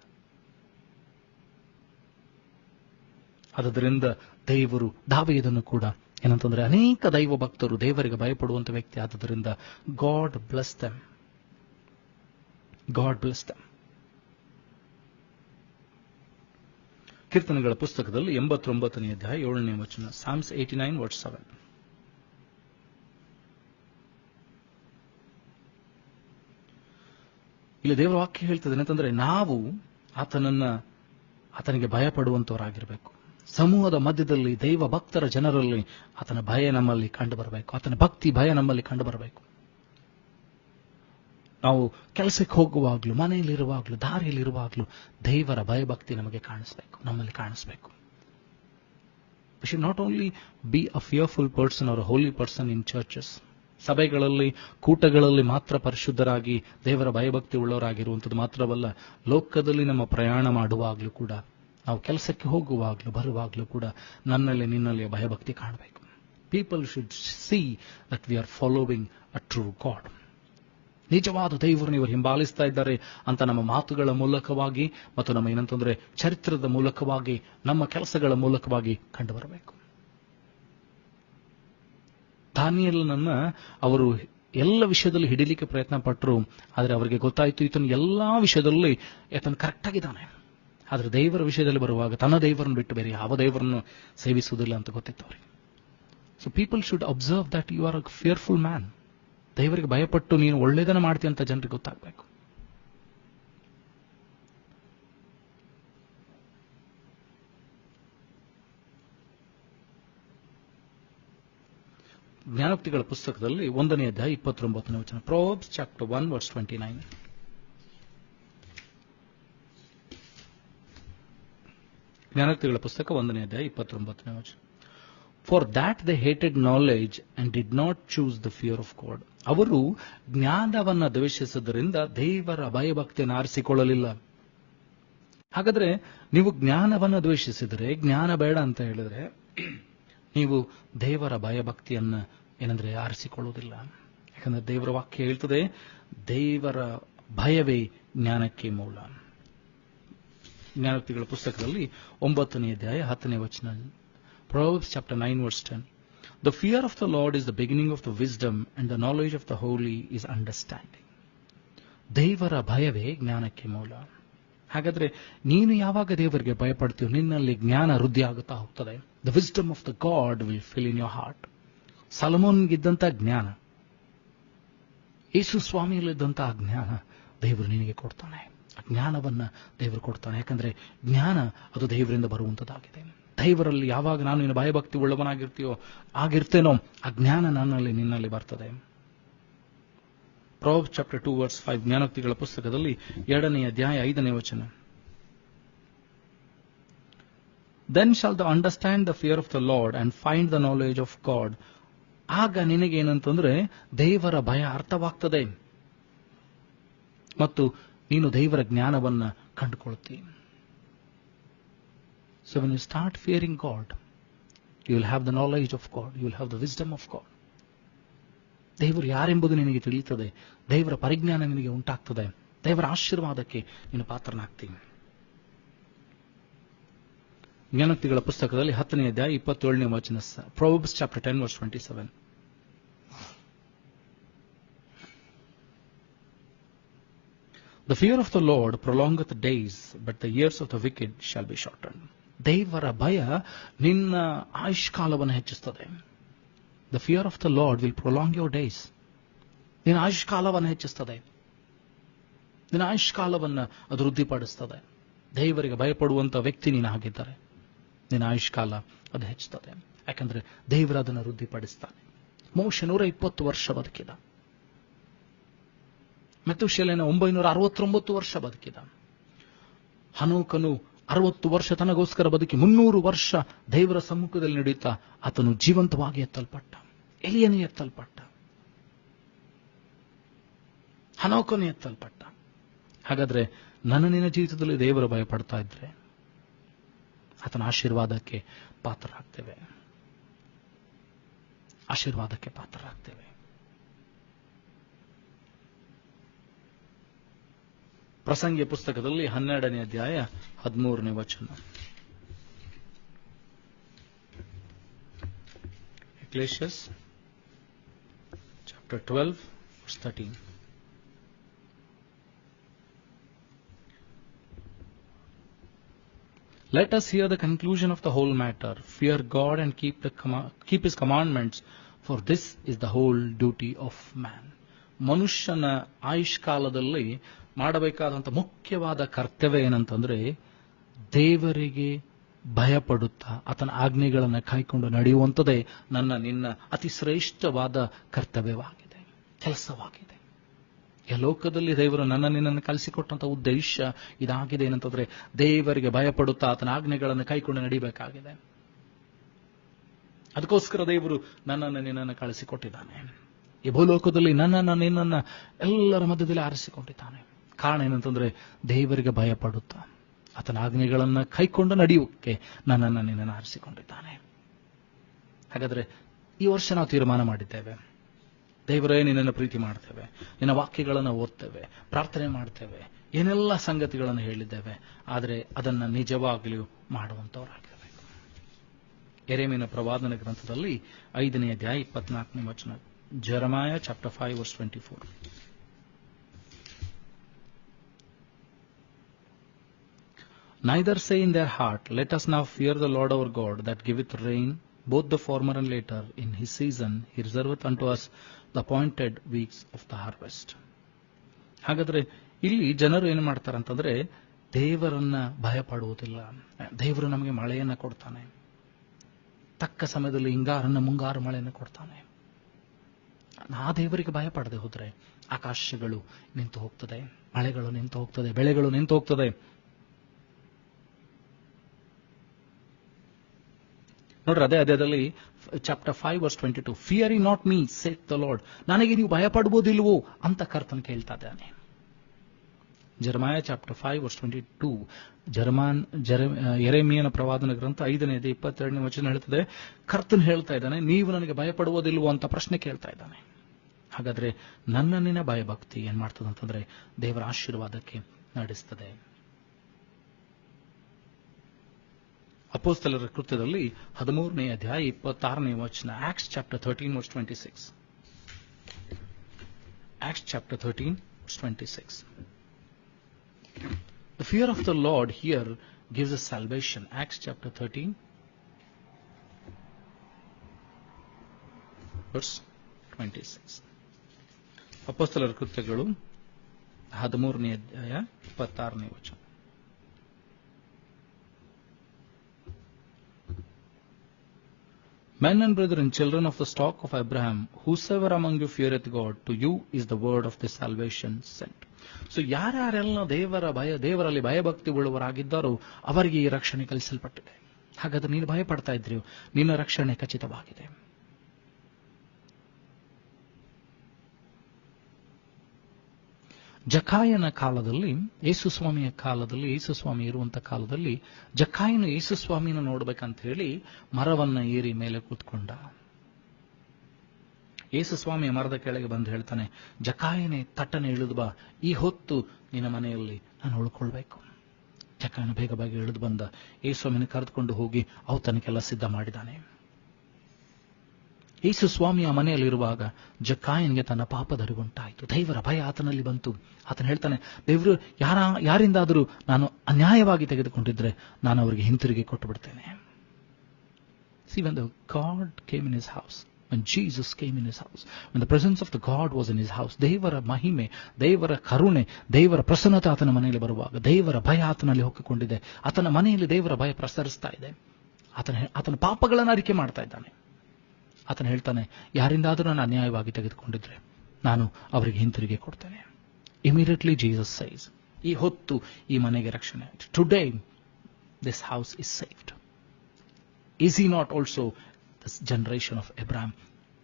ಆದ್ದರಿಂದ ದೇವರು ದಾವೀದನು ಕೂಡ ಏನಂತಂದ್ರೆ ಅನೇಕ ದೈವ ಭಕ್ತರು ದೇವರಿಗೆ ಭಯಪಡುವಂತ ವ್ಯಕ್ತಿ ಆದ್ದರಿಂದ God bless them. God bless them. ಕೀರ್ತನೆಗಳ ಪುಸ್ತಕದಲ್ಲಿ 89ನೇ ಅಧ್ಯಾಯ 7ನೇ ವಚನ, ಸಾಮ್ಸ್ 89 ವರ್ಸ್ 7. ಇಲ್ಲಿ ದೇವರ ವಾಕ್ಯ ಹೇಳ್ತದೆ ಅಂತಂದ್ರೆ ನಾವು ಆತನಿಗೆ ಭಯ ಪಡುವಂತವರಾಗಿರ್ಬೇಕು. ಸಮೂಹದ ಮಧ್ಯದಲ್ಲಿ ದೈವ ಭಕ್ತರ ಜನರಲ್ಲಿ ಆತನ ಭಯ ನಮ್ಮಲ್ಲಿ ಕಂಡು ಬರಬೇಕು. ಆತನ ಭಕ್ತಿ ಭಯ ನಮ್ಮಲ್ಲಿ ಕಂಡು ಬರಬೇಕು. ನಾವು ಕೆಲಸಕ್ಕೆ ಹೋಗುವಾಗ್ಲೂ, ಮನೆಯಲ್ಲಿರುವಾಗ್ಲೂ, ದಾರಿಯಲ್ಲಿರುವಾಗ್ಲೂ ದೇವರ ಭಯಭಕ್ತಿ ನಮಗೆ ಕಾಣಿಸ್ಬೇಕು, ನಮ್ಮಲ್ಲಿ ಕಾಣಿಸ್ಬೇಕು. We should not only be a fearful person or a holy person in churches. ಸಭೆಗಳಲ್ಲಿ, ಕೂಟಗಳಲ್ಲಿ ಮಾತ್ರ ಪರಿಶುದ್ಧರಾಗಿ ದೇವರ ಭಯಭಕ್ತಿ ಉಳ್ಳವರಾಗಿರುವಂಥದ್ದು ಮಾತ್ರವಲ್ಲ, ಲೋಕದಲ್ಲಿ ನಮ್ಮ ಪ್ರಯಾಣ ಮಾಡುವಾಗಲೂ ಕೂಡ, ನಾವು ಕೆಲಸಕ್ಕೆ ಹೋಗುವಾಗಲೂ ಬರುವಾಗಲೂ ಕೂಡ ನನ್ನಲ್ಲಿ ನಿನ್ನಲ್ಲಿ ಭಯಭಕ್ತಿ ಕಾಣಬೇಕು. People should see that we are following a true god. ನಿಜವಾದ ದೇವರನ್ನು ಇವರು ಹಿಂಬಾಲಿಸ್ತಾ ಇದ್ದಾರೆ ಅಂತ ನಮ್ಮ ಮಾತುಗಳ ಮೂಲಕವಾಗಿ ಮತ್ತು ನಮ್ಮ ಏನಂತಂದ್ರೆ ಚರಿತ್ರದ ಮೂಲಕವಾಗಿ, ನಮ್ಮ ಕೆಲಸಗಳ ಮೂಲಕವಾಗಿ ಕಂಡು ಬರಬೇಕು. ದಾನಿಯೇಲನನ್ನ ಅವರು ಎಲ್ಲ ವಿಷಯದಲ್ಲಿ ಹಿಡಿಲಿಕ್ಕೆ ಪ್ರಯತ್ನ ಪಟ್ಟರು. ಆದರೆ ಅವರಿಗೆ ಗೊತ್ತಾಯಿತು ಈತನು ಎಲ್ಲಾ ವಿಷಯದಲ್ಲಿ ಈತನು ಕರೆಕ್ಟ್ ಆಗಿದ್ದಾನೆ. ಆದ್ರೆ ದೇವರ ವಿಷಯದಲ್ಲಿ ಬರುವಾಗ ತನ್ನ ದೇವರನ್ನು ಬಿಟ್ಟು ಬೇರೆ ಯಾವ ದೇವರನ್ನು ಸೇವಿಸುವುದಿಲ್ಲ ಅಂತ ಗೊತ್ತಿತ್ತು ಅವರಿಗೆ. So people should observe that you are a fearful man. ದೇವರಿಗೆ ಭಯಪಟ್ಟು ನೀನು ಒಳ್ಳೆಯದನ್ನು ಮಾಡ್ತೀಯ ಅಂತ ಜನರಿಗೆ ಗೊತ್ತಾಗಬೇಕು. ಜ್ಞಾನೋಕ್ತಿಗಳ ಪುಸ್ತಕದಲ್ಲಿ 1ನೇ ಅಧ್ಯಾಯ 29ನೇ ವಚನ. Proverbs chapter 1 verse 29. ಜ್ಞಾನೋಕ್ತಿಗಳ ಪುಸ್ತಕ 1ನೇ ಅಧ್ಯಾಯ 29ನೇ ವಚನ. For that they hated knowledge and did not choose the fear of God. ಅವರು ಜ್ಞಾನವನ್ನ ದ್ವೇಷಿಸುವುದರಿಂದ ದೇವರ ಭಯಭಕ್ತಿಯನ್ನು ಆರಿಸಿಕೊಳ್ಳಲಿಲ್ಲ. ಹಾಗಾದ್ರೆ ನೀವು ಜ್ಞಾನವನ್ನ ದ್ವೇಷಿಸಿದರೆ, ಜ್ಞಾನ ಬೇಡ ಅಂತ ಹೇಳಿದ್ರೆ, ನೀವು ದೇವರ ಭಯಭಕ್ತಿಯನ್ನ ಏನಂದ್ರೆ ಆರಿಸಿಕೊಳ್ಳುವುದಿಲ್ಲ. ಯಾಕಂದ್ರೆ ದೇವರ ವಾಕ್ಯ ಹೇಳ್ತದೆ, ದೇವರ ಭಯವೇ ಜ್ಞಾನಕ್ಕೆ ಮೂಲ. ಜ್ಞಾನೋಕ್ತಿಗಳ ಪುಸ್ತಕದಲ್ಲಿ 9ನೇ ಅಧ್ಯಾಯ 10ನೇ ವಚನ. Proverbs chapter 9 verse 10. The fear of the Lord is the beginning of the wisdom, and the knowledge of the holy is understanding. ದೇವರ ಭಯವೇ ಜ್ಞಾನಕ್ಕೆ ಮೂಲ. ಹಾಗಾದ್ರೆ ನೀನು ಯಾವಾಗ ದೇವರಿಗೆ ಭಯಪಡ್ತೀಯೋ ನಿನ್ನಲ್ಲಿ ಜ್ಞಾನ ವೃದ್ಧಿ ಆಗುತ್ತಾ ಹೋಗ್ತದೆ. The wisdom of the God will fill in your heart. ಸಲಮೋನ್ಗಿದ್ದಂತ ಜ್ಞಾನ, ಯೇಸು ಸ್ವಾಮಿಯಲ್ಲಿದ್ದಂತಹ ಜ್ಞಾನ ದೇವರು ನಿನಗೆ ಕೊಡ್ತಾನೆ. ಆ ಜ್ಞಾನವನ್ನ ದೇವರು ಕೊಡ್ತಾನೆ. ಯಾಕಂದ್ರೆ ಜ್ಞಾನ ಅದು ದೇವರಿಂದ ಬರುವಂತದ್ದಾಗಿದೆ. ದೇವರಲ್ಲಿ ಯಾವಾಗ ನಾನು ನಿನ್ನ ಭಯಭಕ್ತಿ ಆಗಿರ್ತೇನೋ ಆ ಜ್ಞಾನ ನನ್ನಲ್ಲಿ ನಿನ್ನಲ್ಲಿ ಬರ್ತದೆ. Proverbs chapter 2 verse 5 ಜ್ಞಾನೋಕ್ತಿಗಳ ಪುಸ್ತಕದಲ್ಲಿ 2ನೇ ಅಧ್ಯಾಯ 5ನೇ ವಚನ. Then shall thou understand the fear of the Lord and find the knowledge of God. ಆಗ ನಿನಗೇನಂತಂದ್ರೆ ದೇವರ ಭಯ ಅರ್ಥವಾಗ್ತದೆ ಮತ್ತು ನೀನು ದೇವರ ಜ್ಞಾನವನ್ನ ಕಂಡುಕೊಳ್ತೀಯ. So when you start fearing God, you will have the knowledge of God, you will have the wisdom of God. ದೇವರು ಯಾರೆಂಬುದು ನಿನಗೆ ತಿಳಿಯುತ್ತದೆ, ದೇವರ ಪರಿಜ್ಞಾನ ನಿನಗೆ ಉಂಟಾಗ್ತದೆ, ದೇವರ ಆಶೀರ್ವಾದಕ್ಕೆ ನೀನು ಪಾತ್ರನಾಗ್ತೀನಿ. ಜ್ಞಾನೋಕ್ತಿಗಳ ಪುಸ್ತಕದಲ್ಲಿ 10ನೇ ಅಧ್ಯಾಯ 27ನೇ ವಚನ. Proverbs chapter 10 verse 27. The fear of the Lord prolongeth days, but the years of the wicked shall be shortened. ದೇವರ ಭಯ ನಿನ್ನ ಆಯುಷ್ಕಾಲವನ್ನು ಹೆಚ್ಚಿಸುತ್ತದೆ. The fear of the Lord will prolong your days. ನಿನ್ನ ಆಯುಷ್ಕಾಲವನ್ನು ಹೆಚ್ಚಿಸುತ್ತದೆ. ನಿನ್ನ ಆಯುಷ್ಕಾಲವನ್ನು ಅದು ವೃದ್ಧಿಪಡಿಸುತ್ತದೆ. ದೇವರಿಗೆ ಭಯಪಡುವಂತ ವ್ಯಕ್ತಿ ನೀನು ಆಗಿದ್ದಾರೆ, ನಿನ್ನ ಆಯುಷ್ಕಾಲ ಅದು ಹೆಚ್ಚುತ್ತದೆ. ಯಾಕಂದ್ರೆ ದೇವರು ಅದನ್ನು ವೃದ್ಧಿಪಡಿಸ್ತಾನೆ. ಮೋಶೆ 120 ವರ್ಷ ಬದುಕಿದ. ಮೆತೂಷೆಲನ 969 ವರ್ಷ ಬದುಕಿದ. ಹನೋಕನು 60 ವರ್ಷ ತನಗೋಸ್ಕರ ಬದುಕಿ 300 ವರ್ಷ ದೇವರ ಸಮ್ಮುಖದಲ್ಲಿ ನಡೆಯುತ್ತಾ ಆತನು ಜೀವಂತವಾಗಿ ಎತ್ತಲ್ಪಟ್ಟ. ಎಲಿಯನು ಎತ್ತಲ್ಪಟ್ಟ, ಹನೋಕನು ಎತ್ತಲ್ಪಟ್ಟ. ಹಾಗಾದ್ರೆ ನಿನ್ನ ಜೀವಿತದಲ್ಲಿ ದೇವರ ಭಯ ಪಡ್ತಾ ಇದ್ರೆ ಆತನ ಆಶೀರ್ವಾದಕ್ಕೆ ಪಾತ್ರರಾಗ್ತೇವೆ. ಆಶೀರ್ವಾದಕ್ಕೆ ಪಾತ್ರರಾಗ್ತೇವೆ. ಪ್ರಸಂಗಿಯ ಪುಸ್ತಕದಲ್ಲಿ 12ನೇ ಅಧ್ಯಾಯ 13ನೇ ವಚನ. Ecclesiastes chapter 12 verse 13. Let us hear the conclusion of the whole matter. Fear God and keep His commandments, for this is the whole duty of man. ಮನುಷ್ಯನ ಆಯುಷ್ಕಾಲದಲ್ಲಿ ಮಾಡಬೇಕಾದಂತ ಮುಖ್ಯವಾದ ಕರ್ತವ್ಯ ಏನಂತಂದ್ರೆ, ದೇವರಿಗೆ ಭಯಪಡುತ್ತಾ ಆತನ ಆಜ್ಞೆಗಳನ್ನು ಕೈಕೊಂಡು ನಡೆಯುವಂಥದ್ದೇ ನನ್ನ ನಿನ್ನ ಅತಿ ಶ್ರೇಷ್ಠವಾದ ಕರ್ತವ್ಯವಾಗಿದೆ, ಕೆಲಸವಾಗಿದೆ. ಈ ಲೋಕದಲ್ಲಿ ದೇವರು ನನ್ನ ನಿನ್ನನ್ನು ಕಲಿಸಿಕೊಟ್ಟಂತ ಉದ್ದೇಶ ಇದಾಗಿದೆ. ಏನಂತಂದ್ರೆ, ದೇವರಿಗೆ ಭಯಪಡುತ್ತಾ ಆತನ ಆಜ್ಞೆಗಳನ್ನು ಕೈಕೊಂಡು ನಡಿಬೇಕಾಗಿದೆ. ಅದಕ್ಕೋಸ್ಕರ ದೇವರು ನನ್ನನ್ನು ನಿನ್ನನ್ನು ಕಳಿಸಿಕೊಟ್ಟಿದ್ದಾನೆ. ಈ ಭೂಲೋಕದಲ್ಲಿ ನನ್ನನ್ನು ನಿನ್ನನ್ನ ಎಲ್ಲರ ಮಧ್ಯದಲ್ಲಿ ಆರಿಸಿಕೊಂಡಿದ್ದಾನೆ. ಕಾರಣ ಏನಂತಂದ್ರೆ, ದೇವರಿಗೆ ಭಯಪಡುತ್ತಾ ಆತನ ಆಜ್ಞೆಗಳನ್ನು ಕೈಕೊಂಡು ನಡೆಯುವುದಕ್ಕೆ ನನ್ನನ್ನು ನಿನ್ನನ್ನು ಆರಿಸಿಕೊಂಡಿದ್ದಾನೆ. ಹಾಗಾದ್ರೆ ಈ ವರ್ಷ ನಾವು ತೀರ್ಮಾನ ಮಾಡಿದ್ದೇವೆ, ದೇವರೇ ನಿನ್ನನ್ನು ಪ್ರೀತಿ ಮಾಡ್ತೇವೆ, ನಿನ್ನ ವಾಕ್ಯಗಳನ್ನು ಓದ್ತೇವೆ, ಪ್ರಾರ್ಥನೆ ಮಾಡ್ತೇವೆ, ಏನೆಲ್ಲ ಸಂಗತಿಗಳನ್ನು ಹೇಳಿದ್ದೇವೆ, ಆದರೆ ಅದನ್ನು ನಿಜವಾಗಲೂ ಮಾಡುವಂತವರಾಗಿರಬೇಕು. ಯೆರೆಮೀಯನ ಪ್ರವಾದನ ಗ್ರಂಥದಲ್ಲಿ 5ನೇ ಅಧ್ಯಾಯ 24ನೇ ವಚನ, ಜೆರೆಮಾಯ chapter 5 verse 24. Neither say in their heart, let us now fear the Lord our God, that giveth rain both the former and later in his season. He reserveth unto us the appointed weeks of the harvest. ಹಾಗಾದ್ರೆ ಇಲ್ಲಿ ಜನರು ಏನು ಮಾಡ್ತಾರಂತಂದ್ರೆ, ದೇವರನ್ನ ಭಯಪಡುವುದಿಲ್ಲ. ದೇವರು ನಮಗೆ ಮಳೆಯನ್ನ ಕೊಡ್ತಾನೆ, ತಕ್ಕ ಸಮಯದಲ್ಲಿ ಹಿಂಗಾರನ್ನ ಮುಂಗಾರು ಮಳೆಯನ್ನು ಕೊಡ್ತಾನೆ. ಆ ದೇವರಿಗೆ ಭಯಪಡದೆ ಹೋದ್ರೆ ಆಕಾಶಗಳು ನಿಂತು ಹೋಗ್ತದೆ, ಮಳೆಗಳು ನಿಂತು ಹೋಗ್ತದೆ, ಬೆಳೆಗಳು ನಿಂತು ಹೋಗ್ತದೆ. ನೋಡ್ರಿ, ಅದೇ ಅದೇದಲ್ಲಿ chapter 5 verse 22, fear you not me saith the Lord. ನನಗೆ ನೀವು ಭಯಪಡಬಹುದಿಲ್ವೋ ಅಂತ ಕರ್ತನ ಕೇಳ್ತಾ ಇದ್ದಾನೆ. ಜೆರೆಮಾಯ ಚಾಪ್ಟರ್ 5 ವರ್ಸ್ 22, ಯೆರೆಮೀಯನ ಪ್ರವಾದನ ಗ್ರಂಥ 5ನೇ ಅಧ್ಯಾಯ 22ನೇ ವಚನ ಹೇಳ್ತದೆ, ಕರ್ತನ್ ಹೇಳ್ತಾ ಇದ್ದಾನೆ, ನೀವು ನನಗೆ ಭಯಪಡುವುದಿಲ್ವೋ ಅಂತ ಪ್ರಶ್ನೆ ಕೇಳ್ತಾ ಇದ್ದಾನೆ. ಹಾಗಾದ್ರೆ ನನ್ನ ನಿನ್ನ ಭಯಭಕ್ತಿ ಏನ್ ಮಾಡ್ತದಂತಂದ್ರೆ, ದೇವರ ಆಶೀರ್ವಾದಕ್ಕೆ ನಡೆಸ್ತದೆ. ಅಪೊಸ್ತಲರ ಕೃತ್ಯದಲ್ಲಿ 13ನೇ ಅಧ್ಯಾಯ 26ನೇ ವಚನ, Acts chapter 13 verse 26. Acts chapter 13 verse 26. The fear of the Lord here gives us salvation. Acts chapter 13 verse 26. ಅಪೊಸ್ತಲರ ಕೃತ್ಯಗಳು 13ನೇ ಅಧ್ಯಾಯ 26ನೇ ವಚನ. Men and brethren, children of the stock of Abraham, whosoever among you feareth God, to you is the word of this salvation sent. So ಯಾರ್ಯಾರೆಲ್ಲ ದೇವರಲ್ಲಿ ಭಯಭಕ್ತಿ ಉಳ್ಳವರಾಗಿದ್ದಾರೋ ಅವರಿಗೆ ಈ ರಕ್ಷಣೆ ಕಲಿಸಲ್ಪಟ್ಟಿದೆ. ಹಾಗಾದ್ರೆ ನೀನು ಭಯಪಡ್ತಾ ಇದ್ರಿ, ನಿನ್ನ ರಕ್ಷಣೆ ಖಚಿತವಾಗಿದೆ. ಜಕಾಯನ ಕಾಲದಲ್ಲಿ, ಯೇಸುಸ್ವಾಮಿಯ ಕಾಲದಲ್ಲಿ, ಯೇಸುಸ್ವಾಮಿ ಇರುವಂತ ಕಾಲದಲ್ಲಿ ಜಕಾಯನು ಯೇಸುಸ್ವಾಮಿನ ನೋಡ್ಬೇಕಂತ ಹೇಳಿ ಮರವನ್ನ ಏರಿ ಮೇಲೆ ಕೂತ್ಕೊಂಡ. ಯೇಸುಸ್ವಾಮಿಯ ಮರದ ಕೆಳಗೆ ಬಂದು ಹೇಳ್ತಾನೆ, ಜಕಾಯನೇ ತಟ್ಟನೆ ಇಳಿದು ಬಾ, ಈ ಹೊತ್ತು ನಿನ್ನ ಮನೆಯಲ್ಲಿ ನಾನು ಉಳ್ಕೊಳ್ಬೇಕು. ಜಕಾಯನ ಬೇಗ ಬೇಗ ಇಳಿದು ಬಂದ, ಯೇಸುಸ್ವಾಮಿನ ಕರೆದುಕೊಂಡು ಹೋಗಿ ಔತಣಕ್ಕೆಲ್ಲ ಸಿದ್ಧ ಮಾಡಿದ್ದಾನೆ. ಯೇಸು ಸ್ವಾಮಿಯ ಮನೆಯಲ್ಲಿರುವಾಗ ಜಕಾಯನ್ಗೆ ತನ್ನ ಪಾಪದರಿವುಂಟಾಯಿತು. ದೇವರ ಭಯ ಆತನಲ್ಲಿ ಬಂತು. ಆತನ ಹೇಳ್ತಾನೆ, ದೇವರು ಯಾರಿಂದಾದರೂ ನಾನು ಅನ್ಯಾಯವಾಗಿ ತೆಗೆದುಕೊಂಡಿದ್ರೆ ನಾನು ಅವರಿಗೆ ಹಿಂತಿರುಗಿ ಕೊಟ್ಟು ಬಿಡ್ತೇನೆ. See, when the God came in his house, when Jesus came in his house, when the presence of the God was in his house, ದೇವರ ಮಹಿಮೆ, ದೇವರ ಕರುಣೆ, ದೇವರ ಪ್ರಸನ್ನತೆ ಆತನ ಮನೆಯಲ್ಲಿ ಬರುವಾಗ ದೇವರ ಭಯ ಆತನಲ್ಲಿ ಹೊಕ್ಕಿಕೊಂಡಿದೆ. ಆತನ ಮನೆಯಲ್ಲಿ ದೇವರ ಭಯ ಪ್ರಸರಿಸ್ತಾ ಇದೆ. ಆತನ ಪಾಪಗಳನ್ನು ಅರಿಕೆ ಮಾಡ್ತಾ ಇದ್ದಾನೆ. ಆತನ ಹೇಳ್ತಾನೆ, ಯಾರಿಂದಾದರೂ ನಾನು ಅನ್ಯಾಯವಾಗಿ ತೆಗೆದುಕೊಂಡಿದ್ರೆ ನಾನು ಅವರಿಗೆ ಹಿಂತಿರುಗಿ ಕೊಡ್ತೇನೆ. ಇಮಿಡಿಯೇಟ್ಲಿ ಜೀಸಸ್ ಸೈಸ್, ಈ ಹೊತ್ತು ಈ ಮನೆಗೆ ರಕ್ಷಣೆ ಆಯಿತು. Today this house is saved. Is he not also this generation of Abraham?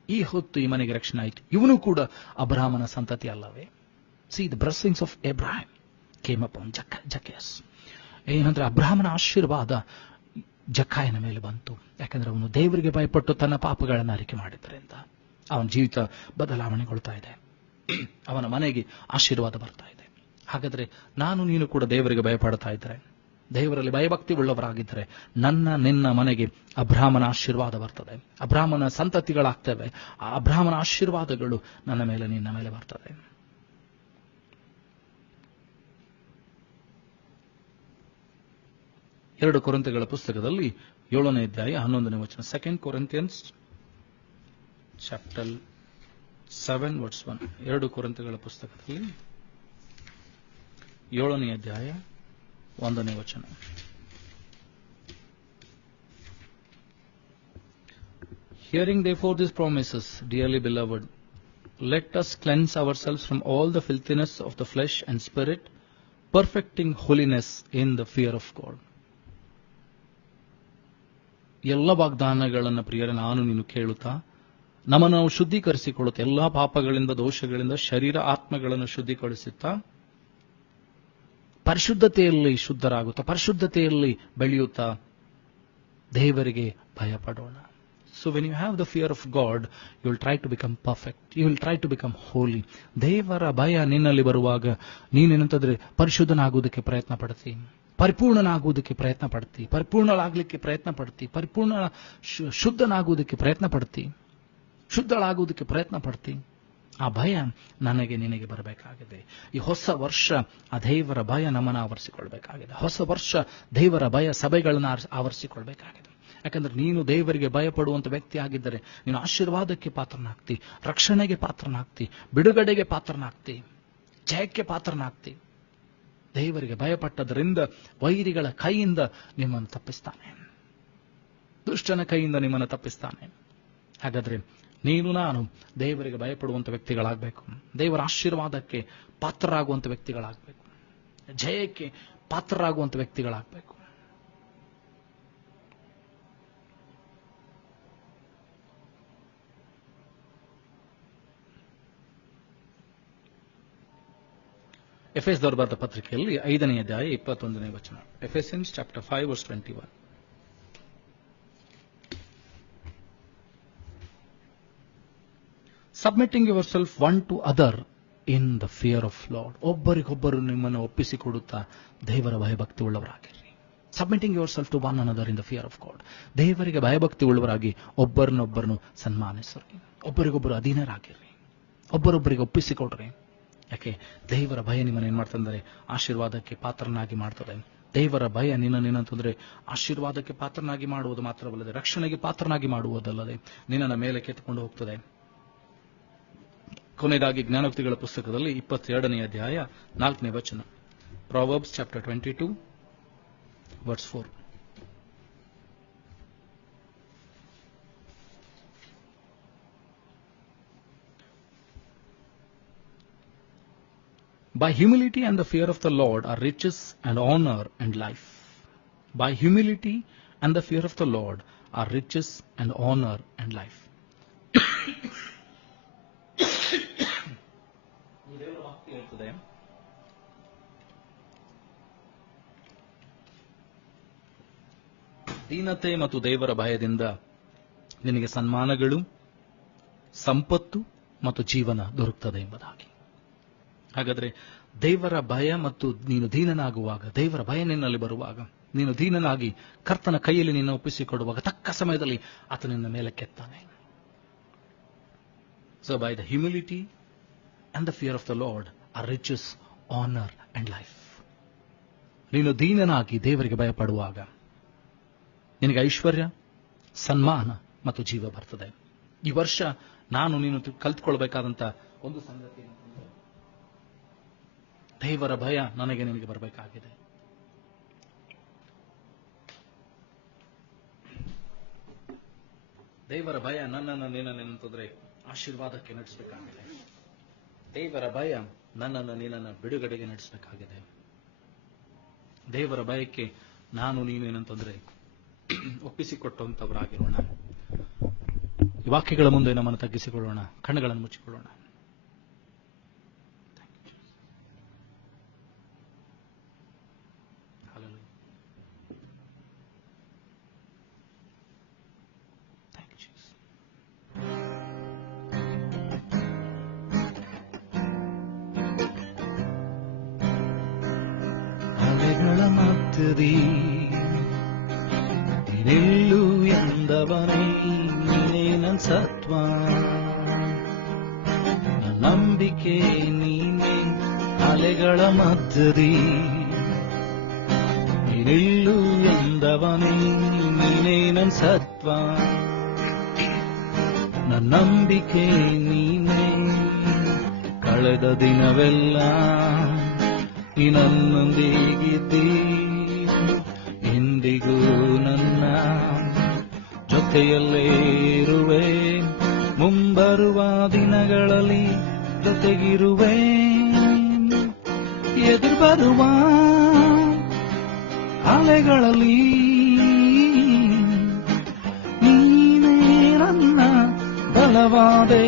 ಈ ಹೊತ್ತು ಈ ಮನೆಗೆ ರಕ್ಷಣೆ ಆಯಿತು. ಇವನು ಕೂಡ ಅಬ್ರಾಹ್ಮನ ಸಂತತಿ ಅಲ್ಲವೇ? See, the blessings of Abraham came upon Zacchaeus. ಏನಂದ್ರೆ ಅಬ್ರಾಹ್ಮನ ಆಶೀರ್ವಾದ ಜಕಾಯನ ಮೇಲೆ ಬಂತು. ಯಾಕಂದ್ರೆ ಅವನು ದೇವರಿಗೆ ಭಯಪಟ್ಟು ತನ್ನ ಪಾಪಗಳನ್ನು ಅರಿಕೆ ಮಾಡಿದ್ದರಿಂದ ಅವನ ಜೀವಿತ ಬದಲಾವಣೆಗೊಳ್ತಾ ಇದೆ. ಅವನ ಮನೆಗೆ ಆಶೀರ್ವಾದ ಬರ್ತಾ ಇದೆ. ಹಾಗಾದ್ರೆ ನಾನು ನೀನು ಕೂಡ ದೇವರಿಗೆ ಭಯಪಡ್ತಾ ಇದ್ರೆ, ದೇವರಲ್ಲಿ ಭಯಭಕ್ತಿ ಉಳ್ಳವರಾಗಿದ್ದರೆ ನಿನ್ನ ಮನೆಗೆ ಅಬ್ರಾಹ್ಮನ ಆಶೀರ್ವಾದ ಬರ್ತದೆ. ಅಬ್ರಾಹ್ಮನ ಸಂತತಿಗಳಾಗ್ತವೆ. ಆ ಅಬ್ರಾಹ್ಮನ ಆಶೀರ್ವಾದಗಳು ನನ್ನ ಮೇಲೆ, ನಿನ್ನ ಮೇಲೆ ಬರ್ತದೆ. ಎರಡು ಕೊರಿಂಥಗಳ ಪುಸ್ತಕದಲ್ಲಿ 7ನೇ ಅಧ್ಯಾಯ 11ನೇ ವಚನ, 2 Corinthians ಚಾಪ್ಟರ್ 7 ವರ್ಸ್ 1. 2 ಕೊರಿಂಥಗಳ ಪುಸ್ತಕದಲ್ಲಿ 7ನೇ ಅಧ್ಯಾಯ 1ನೇ ವಚನ. Hearing therefore these promises, dearly beloved, let us cleanse ourselves from all the filthiness of the flesh and spirit, perfecting holiness in the fear of God. ಎಲ್ಲ ವಾಗ್ದಾನಗಳನ್ನು ಪ್ರಿಯರ ನಾನು ನೀನು ಕೇಳುತ್ತಾ ನಮ್ಮನ್ನು ನಾವು ಶುದ್ಧೀಕರಿಸಿಕೊಳ್ಳುತ್ತಾ ಎಲ್ಲಾ ಪಾಪಗಳಿಂದ, ದೋಷಗಳಿಂದ ಶರೀರ ಆತ್ಮಗಳನ್ನು ಶುದ್ಧೀಕರಿಸುತ್ತಾ ಪರಿಶುದ್ಧತೆಯಲ್ಲಿ ಶುದ್ಧರಾಗುತ್ತಾ, ಪರಿಶುದ್ಧತೆಯಲ್ಲಿ ಬೆಳೆಯುತ್ತಾ ದೇವರಿಗೆ ಭಯಪಡೋಣ. So when you have the fear of God, you will try to become perfect. You will try to become holy. ದೇವರ ಭಯ ನಿನ್ನಲ್ಲಿ ಬರುವಾಗ ನೀನೇನಂತಂದ್ರೆ ಪರಿಶುದ್ಧನಾಗುವುದಕ್ಕೆ ಪ್ರಯತ್ನ ಪಡ್ತಿ, ಪರಿಪೂರ್ಣನಾಗುವುದಕ್ಕೆ ಪ್ರಯತ್ನ ಪಡ್ತಿ, ಪರಿಪೂರ್ಣರಾಗಲಿಕ್ಕೆ ಪ್ರಯತ್ನ ಪಡ್ತಿ, ಶುದ್ಧನಾಗುವುದಕ್ಕೆ ಪ್ರಯತ್ನ ಪಡ್ತಿ, ಶುದ್ಧಳಾಗುವುದಕ್ಕೆ ಪ್ರಯತ್ನ ಪಡ್ತಿ. ಆ ಭಯ ನನಗೆ ನಿನಗೆ ಬರಬೇಕಾಗಿದೆ. ಈ ಹೊಸ ವರ್ಷ ಆ ದೇವರ ಭಯ ನಮ್ಮನ್ನು ಆವರಿಸಿಕೊಳ್ಬೇಕಾಗಿದೆ. ಹೊಸ ವರ್ಷ ದೇವರ ಭಯ ಸಭೆಗಳನ್ನು ಆವರಿಸಿಕೊಳ್ಬೇಕಾಗಿದೆ. ಯಾಕಂದ್ರೆ ನೀನು ದೇವರಿಗೆ ಭಯಪಡುವಂತ ವ್ಯಕ್ತಿ ಆಗಿದ್ದರೆ ನೀನು ಆಶೀರ್ವಾದಕ್ಕೆ ಪಾತ್ರನಾಗ್ತಿ, ರಕ್ಷಣೆಗೆ ಪಾತ್ರನಾಗ್ತಿ, ಬಿಡುಗಡೆಗೆ ಪಾತ್ರನಾಗ್ತಿ, ಜಯಕ್ಕೆ ಪಾತ್ರನಾಗ್ತಿ. ದೇವರಿಗೆ ಭಯಪಟ್ಟದರಿಂದ ವೈರಿಗಳ ಕೈಯಿಂದ ನಿಮ್ಮನ್ನು ತಪ್ಪಿಸ್ತಾನೆ, ದುಷ್ಟನ ಕೈಯಿಂದ ನಿಮ್ಮನ್ನು ತಪ್ಪಿಸ್ತಾನೆ. ಹಾಗಾದ್ರೆ ನೀನು ನಾನು ದೇವರಿಗೆ ಭಯಪಡುವಂತ ವ್ಯಕ್ತಿಗಳಾಗಬೇಕು, ದೇವರ ಆಶೀರ್ವಾದಕ್ಕೆ ಪಾತ್ರರಾಗುವಂತ ವ್ಯಕ್ತಿಗಳಾಗಬೇಕು, ಜಯಕ್ಕೆ ಪಾತ್ರರಾಗುವಂತ ವ್ಯಕ್ತಿಗಳಾಗಬೇಕು. ಎಫೆಸದವರು ಬರೆದ ಪತ್ರಿಕೆಯಲ್ಲಿ 5ನೇ ಅಧ್ಯಾಯ 21ನೇ ವಚನ. Ephesians chapter 5 verse 21. Submitting yourself one to other in the fear of Lord. ಒಬ್ಬರಿಗೊಬ್ಬರು ನಿಮ್ಮನ್ನು ಒಪ್ಪಿಸಿಕೊಡುತ್ತಾ ದೇವರ ಭಯಭಕ್ತಿ ಉಳ್ಳವರಾಗಿರಿ. Submitting yourself to one another in the fear of God. ದೇವರಿಗೆ ಭಯಭಕ್ತಿ ಉಳ್ಳವರಾಗಿ ಒಬ್ಬರನ್ನೊಬ್ಬರನ್ನು ಸನ್ಮಾನಿಸ್ರಿ, ಒಬ್ಬರಿಗೊಬ್ಬರು ಅಧೀನರಾಗಿರ್ರಿ, ಒಬ್ಬರೊಬ್ಬರಿಗೆ ಒಪ್ಪಿಸಿಕೊಡ್ರಿ. ಯಾಕೆ ದೇವರ ಭಯ ನಿಮ್ಮನ್ನು ಏನ್ ಮಾಡ್ತಂದ್ರೆ ಆಶೀರ್ವಾದಕ್ಕೆ ಪಾತ್ರನಾಗಿ ಮಾಡ್ತದೆ. ದೇವರ ಭಯ ನಿನ್ನಂತಂದ್ರೆ ಆಶೀರ್ವಾದಕ್ಕೆ ಪಾತ್ರನಾಗಿ ಮಾಡುವುದು ಮಾತ್ರವಲ್ಲದೆ ರಕ್ಷಣೆಗೆ ಪಾತ್ರನಾಗಿ ಮಾಡುವುದಲ್ಲದೆ ನಿನ್ನನ್ನು ಮೇಲೆ ಕೆತ್ತುಕೊಂಡು ಹೋಗ್ತದೆ. ಕೊನೆಯದಾಗಿ ಜ್ಞಾನೋಕ್ತಿಗಳ ಪುಸ್ತಕದಲ್ಲಿ 22ನೇ ಅಧ್ಯಾಯ 4ನೇ ವಚನ. Proverbs chapter 22 verse 4. By humility and the fear of the Lord are riches and honor and life. By humility and the fear of the Lord are riches and honor and life. ದೀನತೆ ಮತ್ತು ದೇವರ ಭಯದಿಂದ ನಿನಗೆ ಸನ್ಮಾನಗಳು, ಸಂಪತ್ತು ಮತ್ತು ಜೀವನ ದೊರಕುತ್ತದೆ ಎಂಬುದಾಗಿ. ಹಾಗಾದ್ರೆ ದೇವರ ಭಯ ಮತ್ತು ನೀನು ದೀನನಾಗುವಾಗ, ದೇವರ ಭಯ ನಿನ್ನಲ್ಲಿ ಬರುವಾಗ, ನೀನು ದೀನನಾಗಿ ಕರ್ತನ ಕೈಯಲ್ಲಿ ನಿನ್ನ ಒಪ್ಪಿಸಿಕೊಡುವಾಗ ತಕ್ಕ ಸಮಯದಲ್ಲಿ ಆತ ನಿನ್ನ ಮೇಲೆ ಕೆತ್ತಾನೆ. So by the humility and the fear of the Lord are riches, honour and life. ನೀನು ದೀನನಾಗಿ ದೇವರಿಗೆ ಭಯಪಡುವಾಗ ನಿನಗೆ ಐಶ್ವರ್ಯ, ಸನ್ಮಾನ ಮತ್ತು ಜೀವ ಬರ್ತದೆ. ಈ ವರ್ಷ ನಾನು ನೀನು ಕಲ್ತ್ಕೊಳ್ಬೇಕಾದಂತ ಒಂದು ಸಂಗತಿ, ದೇವರ ಭಯ ನನಗೆ ನಿನಗೆ ಬರಬೇಕಾಗಿದೆ. ದೇವರ ಭಯ ನನ್ನನ್ನು ನಿನ್ನಂತಂದ್ರೆ ಆಶೀರ್ವಾದಕ್ಕೆ ನಡೆಸಬೇಕಾಗಿದೆ. ದೇವರ ಭಯ ನನ್ನನ್ನು ನಿನ್ನನ್ನು ಬಿಡುಗಡೆಗೆ ನಡೆಸಬೇಕಾಗಿದೆ. ದೇವರ ಭಯಕ್ಕೆ ನಾನು ನೀನು ಏನಂತಂದ್ರೆ ಒಪ್ಪಿಸಿಕೊಟ್ಟಂತವರಾಗಿರೋಣ. ಈ ವಾಕ್ಯಗಳ ಮುಂದೆ ನಮ್ಮನ್ನು ತಗ್ಗಿಸಿಕೊಳ್ಳೋಣ, ಕಣ್ಣುಗಳನ್ನು ಮುಚ್ಚಿಕೊಳ್ಳೋಣ. ನಿಲ್ಲು ಎಂದವನೇ ನೀನೇ ನನ್ ಸತ್ವ, ನಂಬಿಕೆ ನೀನೇ ಅಲೆಗಳ ಮಧ್ಯದಿ. ನಿಲ್ಲು ಎಂದವನೇ ನೀನೇ ನನ್ ಸತ್ವ, ನನ್ನ ನಂಬಿಕೆ ನೀನೇ. ಕಳೆದ ದಿನವೆಲ್ಲ ನೀ ನನ್ನೊಂದಿಗಿದ್ದಿ, ಇಂದಿಗೂ ನನ್ನ ಜೊತೆಯಲ್ಲೇ ಇರುವೆ, ಮುಂಬರುವ ದಿನಗಳಲ್ಲಿ ಜೊತೆಗಿರುವೆ. ಎದುರು ಬರುವ ಅಲೆಗಳಲ್ಲಿ ನೀನೇ ನನ್ನ ಬಲವಾದೆ,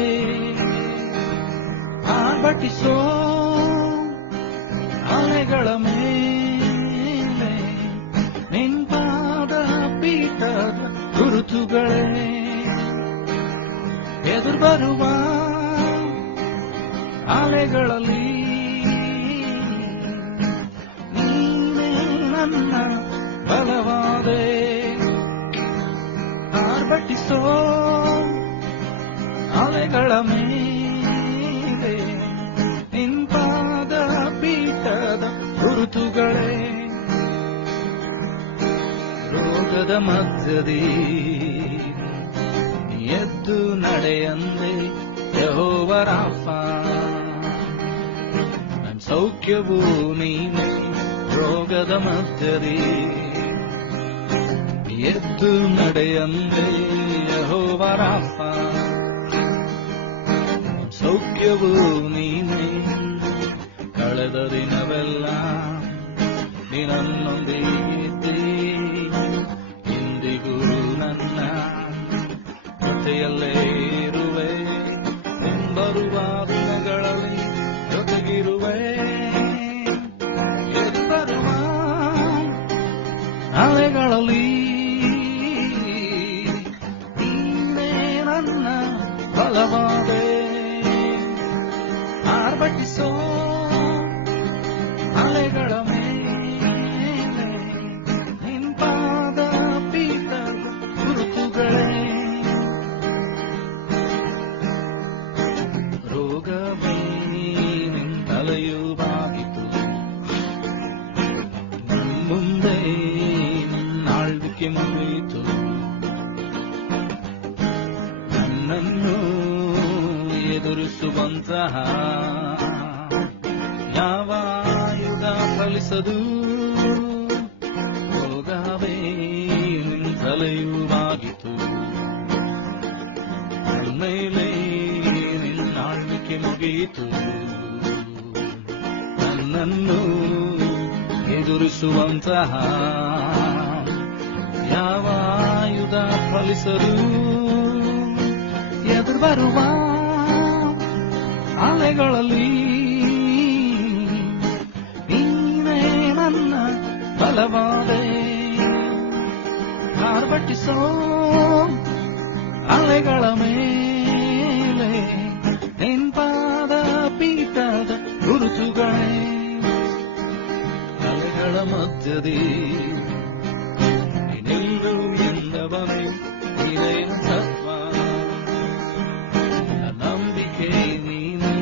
ಆರ್ಭಟಿಸೋ ಅಲೆಗಳ ಮೇಲೆ ನಿಂಪಾದ ಪೀಠದ ಗುರುತುಗಳೇ. ಎದುರು ಬರುವ ಅಲೆಗಳಲ್ಲಿ ನೀನೇ ನನ್ನ ಬಲವಾದೆ, ಆರ್ಭಟಿಸೋ ಅಲೆಗಳ ಮೇಲೆ ನಿಂಪಾದ ಪೀಠದ ಗುರುತುಗಳೇ. ರೋಗದ ಮಧ್ಯದಿ ಎದ್ದು ನಡೆಯಂದೆ ಯೆಹೋವ ರಾಫ, ನನ್ನ ಸೌಖ್ಯವೂ ನೀನೇ. ರೋಗದ ಮಧ್ಯದಿ ಎದ್ದು ನಡೆಯಂದೆ ಯೆಹೋವ ರಾಫ, ಸೌಖ್ಯವೂ ನೀನೇ. ಕಳೆದ ದಿನವೆಲ್ಲ ನೀ ನನ್ನೊಂದಿಗಿದ್ದಿ, ಇಂದಿಗೂ ನನ್ನ ಜೊತೆಯಲ್ಲೇ ಇರುವೆ, ಮುಂಬರುವ ದಿನಗಳಲ್ಲಿ ಜೊತೆಗಿರುವೆ. ಎದುರು ಬರುವ ಅಲೆಗಳಲ್ಲಿ ನೀನೇ ನನ್ನ ಬಲವಾದೆ, ಆರ್ಭಟಿಸೋ ಅಲೆಗಳ ಮೇಲೆ ನಿಂಪಾದ ಪೀಠದ ಗುರುತುಗಳೇ. ರೋಗವೇ ನಿಂತಲೆಯೂ ಬಾಗಿತು, ಮುಂದೆ ಆಳ್ವಿಕೆ ಮುಗಿಯಿತು. ನನ್ನನ್ನು ಎದುರಿಸುವಂತಹ ಯಾವ ಆಯುಧ ಫಲಿಸದು, ರೋಗವೇ ನಿಂತಲೆಯೂ ಬಾಗಿತು. ಮೇಲೆ ನಿನ್ನಾಳ್ವಿಕೆ ಮುಗಿಯಿತು. ನನ್ನನ್ನು ಎದುರಿಸುವಂತಹ ಯಾವ ಆಯುಧ ಫಲಿಸದು. ಎದುರು ಬರುವ ಅಲೆಗಳಲ್ಲಿ ನೀನೇ ನನ್ನ ಬಲವಾದೆ, ಆರ್ಭಟಿಸೋ ಅಲೆಗಳ ಮೇಲೆ ನಿಂಪಾದ ಪೀಠದ ಗುರುತುಗಳೇ. ಅಲೆಗಳ ಮಧ್ಯದಿ ನಿಲ್ಲು ಎಂದವನೇ ನೀನೇ ಸತ್ವ, ನಂಬಿಕೆ ನೀನೇ.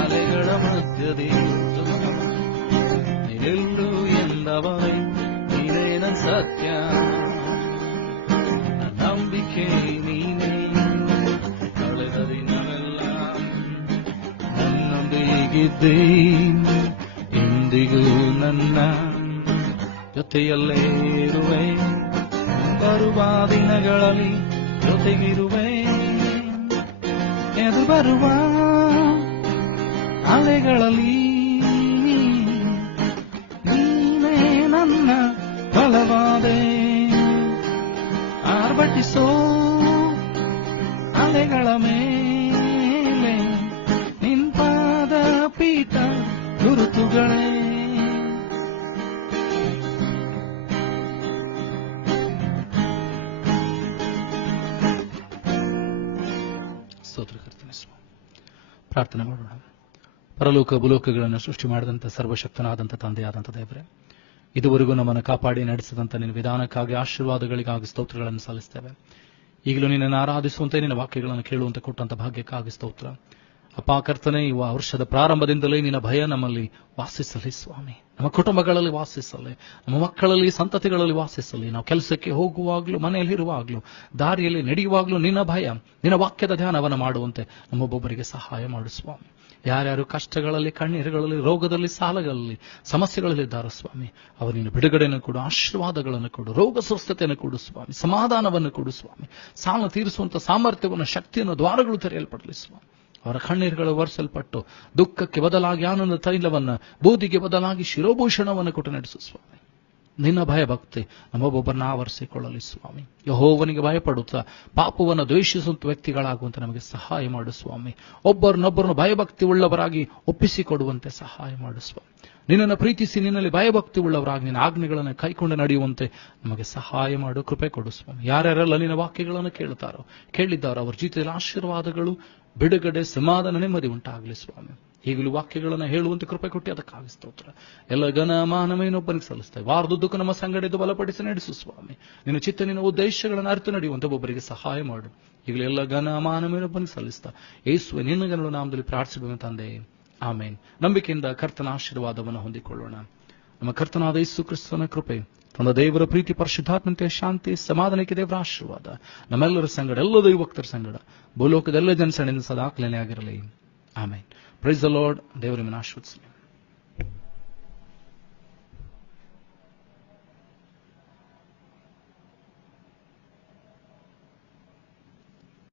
ಅಲೆಗಳ ಮಧ್ಯದಿ ನಿಲ್ಲು ಎಂದವನೇ ನೀನೇ ನನ್ನ ಸತ್ಯ, ನಂಬಿಕೆ ನೀನೇ. ಕಳೆದ ದಿನವೆಲ್ಲ ನನ್ನೊಂದಿಗಿದ್ದೆ, ಇಂದಿಗೂ ನನ್ನ ಜೊತೆಯಲ್ಲೇ ಇರುವೆ, ಬರುವ ದಿನಗಳಲ್ಲಿ ಜೊತೆಗಿರುವೆ. ಎದುರು ಬರುವ ಅಲೆಗಳಲ್ಲಿ ನೀನೇ ನನ್ನ ಬಲವಾದೆ, ಆರ್ಭಟಿಸೋ ಅಲೆಗಳ ಮೇಲೆ ನಿಂಪಾದ ಪೀಠ ಗುರುತುಗಳೇ. ಪ್ರಾರ್ಥನೆ ಮಾಡೋಣ. ಪರಲೋಕ ಭೂಲೋಕಗಳನ್ನು ಸೃಷ್ಟಿ ಮಾಡಿದಂಥ ಸರ್ವಶಕ್ತನಾದಂಥ ತಂದೆಯಾದಂಥ ದೇವರೇ, ಇದುವರೆಗೂ ನಮ್ಮನ್ನು ಕಾಪಾಡಿ ನಡೆಸಿದಂಥ ನಿನ್ನ ವಿಧಾನಕ್ಕಾಗಿ ಆಶೀರ್ವಾದಗಳಿಗಾಗಿ ಸ್ತೋತ್ರಗಳನ್ನು ಸಲ್ಲಿಸ್ತೇವೆ. ಈಗಲೂ ನಿನ್ನನ್ನು ಆರಾಧಿಸುವಂತೆ ನಿನ್ನ ವಾಕ್ಯಗಳನ್ನು ಕೇಳುವಂತೆ ಕೊಟ್ಟಂತ ಭಾಗ್ಯಕ್ಕಾಗಿ ಸ್ತೋತ್ರ. ಅಪ್ಪ ಕರ್ತನೆ, ಈ ವರ್ಷದ ಪ್ರಾರಂಭದಿಂದಲೇ ನಿನ್ನ ಭಯ ನಮ್ಮಲ್ಲಿ ವಾಸಿಸಲಿ ಸ್ವಾಮಿ. ನಮ್ಮ ಕುಟುಂಬಗಳಲ್ಲಿ ವಾಸಿಸಲಿ, ನಮ್ಮ ಮಕ್ಕಳಲ್ಲಿ ಸಂತತಿಗಳಲ್ಲಿ ವಾಸಿಸಲಿ. ನಾವು ಕೆಲಸಕ್ಕೆ ಹೋಗುವಾಗ್ಲೂ, ಮನೆಯಲ್ಲಿರುವಾಗ್ಲೂ, ದಾರಿಯಲ್ಲಿ ನಡೆಯುವಾಗ್ಲೂ ನಿನ್ನ ಭಯ, ನಿನ್ನ ವಾಕ್ಯದ ಧ್ಯಾನವನ್ನು ಮಾಡುವಂತೆ ನಮ್ಮೊಬ್ಬೊಬ್ಬರಿಗೆ ಸಹಾಯ ಮಾಡು ಸ್ವಾಮಿ. ಯಾರ್ಯಾರು ಕಷ್ಟಗಳಲ್ಲಿ, ಕಣ್ಣೀರುಗಳಲ್ಲಿ, ರೋಗದಲ್ಲಿ, ಸಾಲಗಳಲ್ಲಿ, ಸಮಸ್ಯೆಗಳಲ್ಲಿದ್ದಾರೋ ಸ್ವಾಮಿ, ಅವರು ನೀನು ಬಿಡುಗಡೆಯನ್ನು ಕೊಡು, ಆಶೀರ್ವಾದಗಳನ್ನು ಕೊಡು, ರೋಗ ಸ್ವಸ್ಥತೆಯನ್ನು ಕೊಡು ಸ್ವಾಮಿ, ಸಮಾಧಾನವನ್ನು ಕೊಡು ಸ್ವಾಮಿ, ಸಾಲ ತೀರಿಸುವಂತ ಸಾಮರ್ಥ್ಯವನ್ನು, ಶಕ್ತಿಯನ್ನು, ದ್ವಾರಗಳು ತೆರೆಯಲ್ಪಡಲಿ ಸ್ವಾಮಿ. ಅವರ ಕಣ್ಣೀರುಗಳು ಒರೆಸಲ್ಪಟ್ಟು ದುಃಖಕ್ಕೆ ಬದಲಾಗಿ ಆನಂದ ತೈಲವನ್ನು, ಬೂದಿಗೆ ಬದಲಾಗಿ ಶಿರೋಭೂಷಣವನ್ನು ಕೊಟ್ಟು ನಡೆಸು ಸ್ವಾಮಿ. ನಿನ್ನ ಭಯಭಕ್ತಿ ನಮ್ಮೊಬ್ಬೊಬ್ಬರನ್ನ ಆವರಿಸಿಕೊಳ್ಳಲಿ ಸ್ವಾಮಿ. ಯೆಹೋವನಿಗೆ ಭಯಪಡುತ್ತಾ ಪಾಪವನ್ನು ದ್ವೇಷಿಸುವಂತ ವ್ಯಕ್ತಿಗಳಾಗುವಂತೆ ನಮಗೆ ಸಹಾಯ ಮಾಡು ಸ್ವಾಮಿ. ಒಬ್ಬರನ್ನೊಬ್ಬರನ್ನು ಭಯಭಕ್ತಿ ಉಳ್ಳವರಾಗಿ ಒಪ್ಪಿಸಿಕೊಡುವಂತೆ ಸಹಾಯ ಮಾಡು ಸ್ವಾಮಿ. ನಿನ್ನನ್ನು ಪ್ರೀತಿಸಿ ನಿನ್ನಲ್ಲಿ ಭಯಭಕ್ತಿ ಉಳ್ಳವರಾಗಿ ನಿನ್ನ ಆಜ್ಞೆಗಳನ್ನು ಕೈಕೊಂಡು ನಡೆಯುವಂತೆ ನಮಗೆ ಸಹಾಯ ಮಾಡು, ಕೃಪೆ ಕೊಡು ಸ್ವಾಮಿ. ಯಾರ್ಯಾರೆಲ್ಲ ನಿನ್ನ ವಾಕ್ಯಗಳನ್ನು ಕೇಳಿದ್ದಾರೋ ಅವರ ಜೀವಿತದಲ್ಲಿ ಆಶೀರ್ವಾದಗಳು, ಬಿಡುಗಡೆ, ಸಮಾಧಾನ, ನೆಮ್ಮದಿ ಉಂಟಾಗಲಿ ಸ್ವಾಮಿ. ಈಗಲೂ ವಾಕ್ಯಗಳನ್ನು ಹೇಳುವಂತೆ ಕೃಪೆ ಕೊಟ್ಟು ಅದಕ್ಕಾಗಿ ಸ್ತೋತ್ರ. ಎಲ್ಲ ಘನ ಮಾನವೇನೊಬ್ಬನಿಗೆ ಸಲ್ಲಿಸ್ತೇವೆ. ವಾರದುದ್ದಕ್ಕೂ ನಮ್ಮ ಸಂಗಡಿದ್ದು ಬಲಪಡಿಸಿ ನಡೆಸು ಸ್ವಾಮಿ. ನಿನ್ನ ಚಿತ್ತ, ನಿನ್ನ ಉದ್ದೇಶಗಳನ್ನು ಅರಿತು ನಡೆಯುವಂತೆ ಒಬ್ಬರಿಗೆ ಸಹಾಯ ಮಾಡು. ಈಗಲೂ ಎಲ್ಲ ಘನ ಮಾನವೇನೊಬ್ಬನಿಗೆ ಸಲ್ಲಿಸ್ತಾ ಯೇಸುವೆ ನಿನ್ನ ಗಣಗಳು ನಾಮದಲ್ಲಿ ಪ್ರಾರ್ಥಿಸಬೇಕು ತಂದೆ, ಆಮೇನ್. ನಂಬಿಕೆಯಿಂದ ಕರ್ತನ ಆಶೀರ್ವಾದವನ್ನು ಹೊಂದಿಕೊಳ್ಳೋಣ. ನಮ್ಮ ಕರ್ತನಾದ ಯೇಸು ಕ್ರಿಸ್ತನ ಕೃಪೆ, ತನ್ನ ದೇವರ ಪ್ರೀತಿ, ಪರಿಶುದ್ಧಾತ್ಮತೆಯ ಶಾಂತಿ, ಸಮಾಧಾನಕ್ಕೆ ದೇವರ ಆಶೀರ್ವಾದ ನಮ್ಮೆಲ್ಲರ ಸಂಗಡ, ಎಲ್ಲ ದೈವಭಕ್ತರ ಸಂಗಡ, ಭೂಲೋಕದೆಲ್ಲ ಜನಸಂಗಡ ಸದಾಕಾಲ ಆಗಿರಲಿ. ಆಮೇನ್. Praise the Lord. ದೇವರ ನಿಮ್ಮನ್ನು ಆಶೀರ್ವದಿಸಲಿ.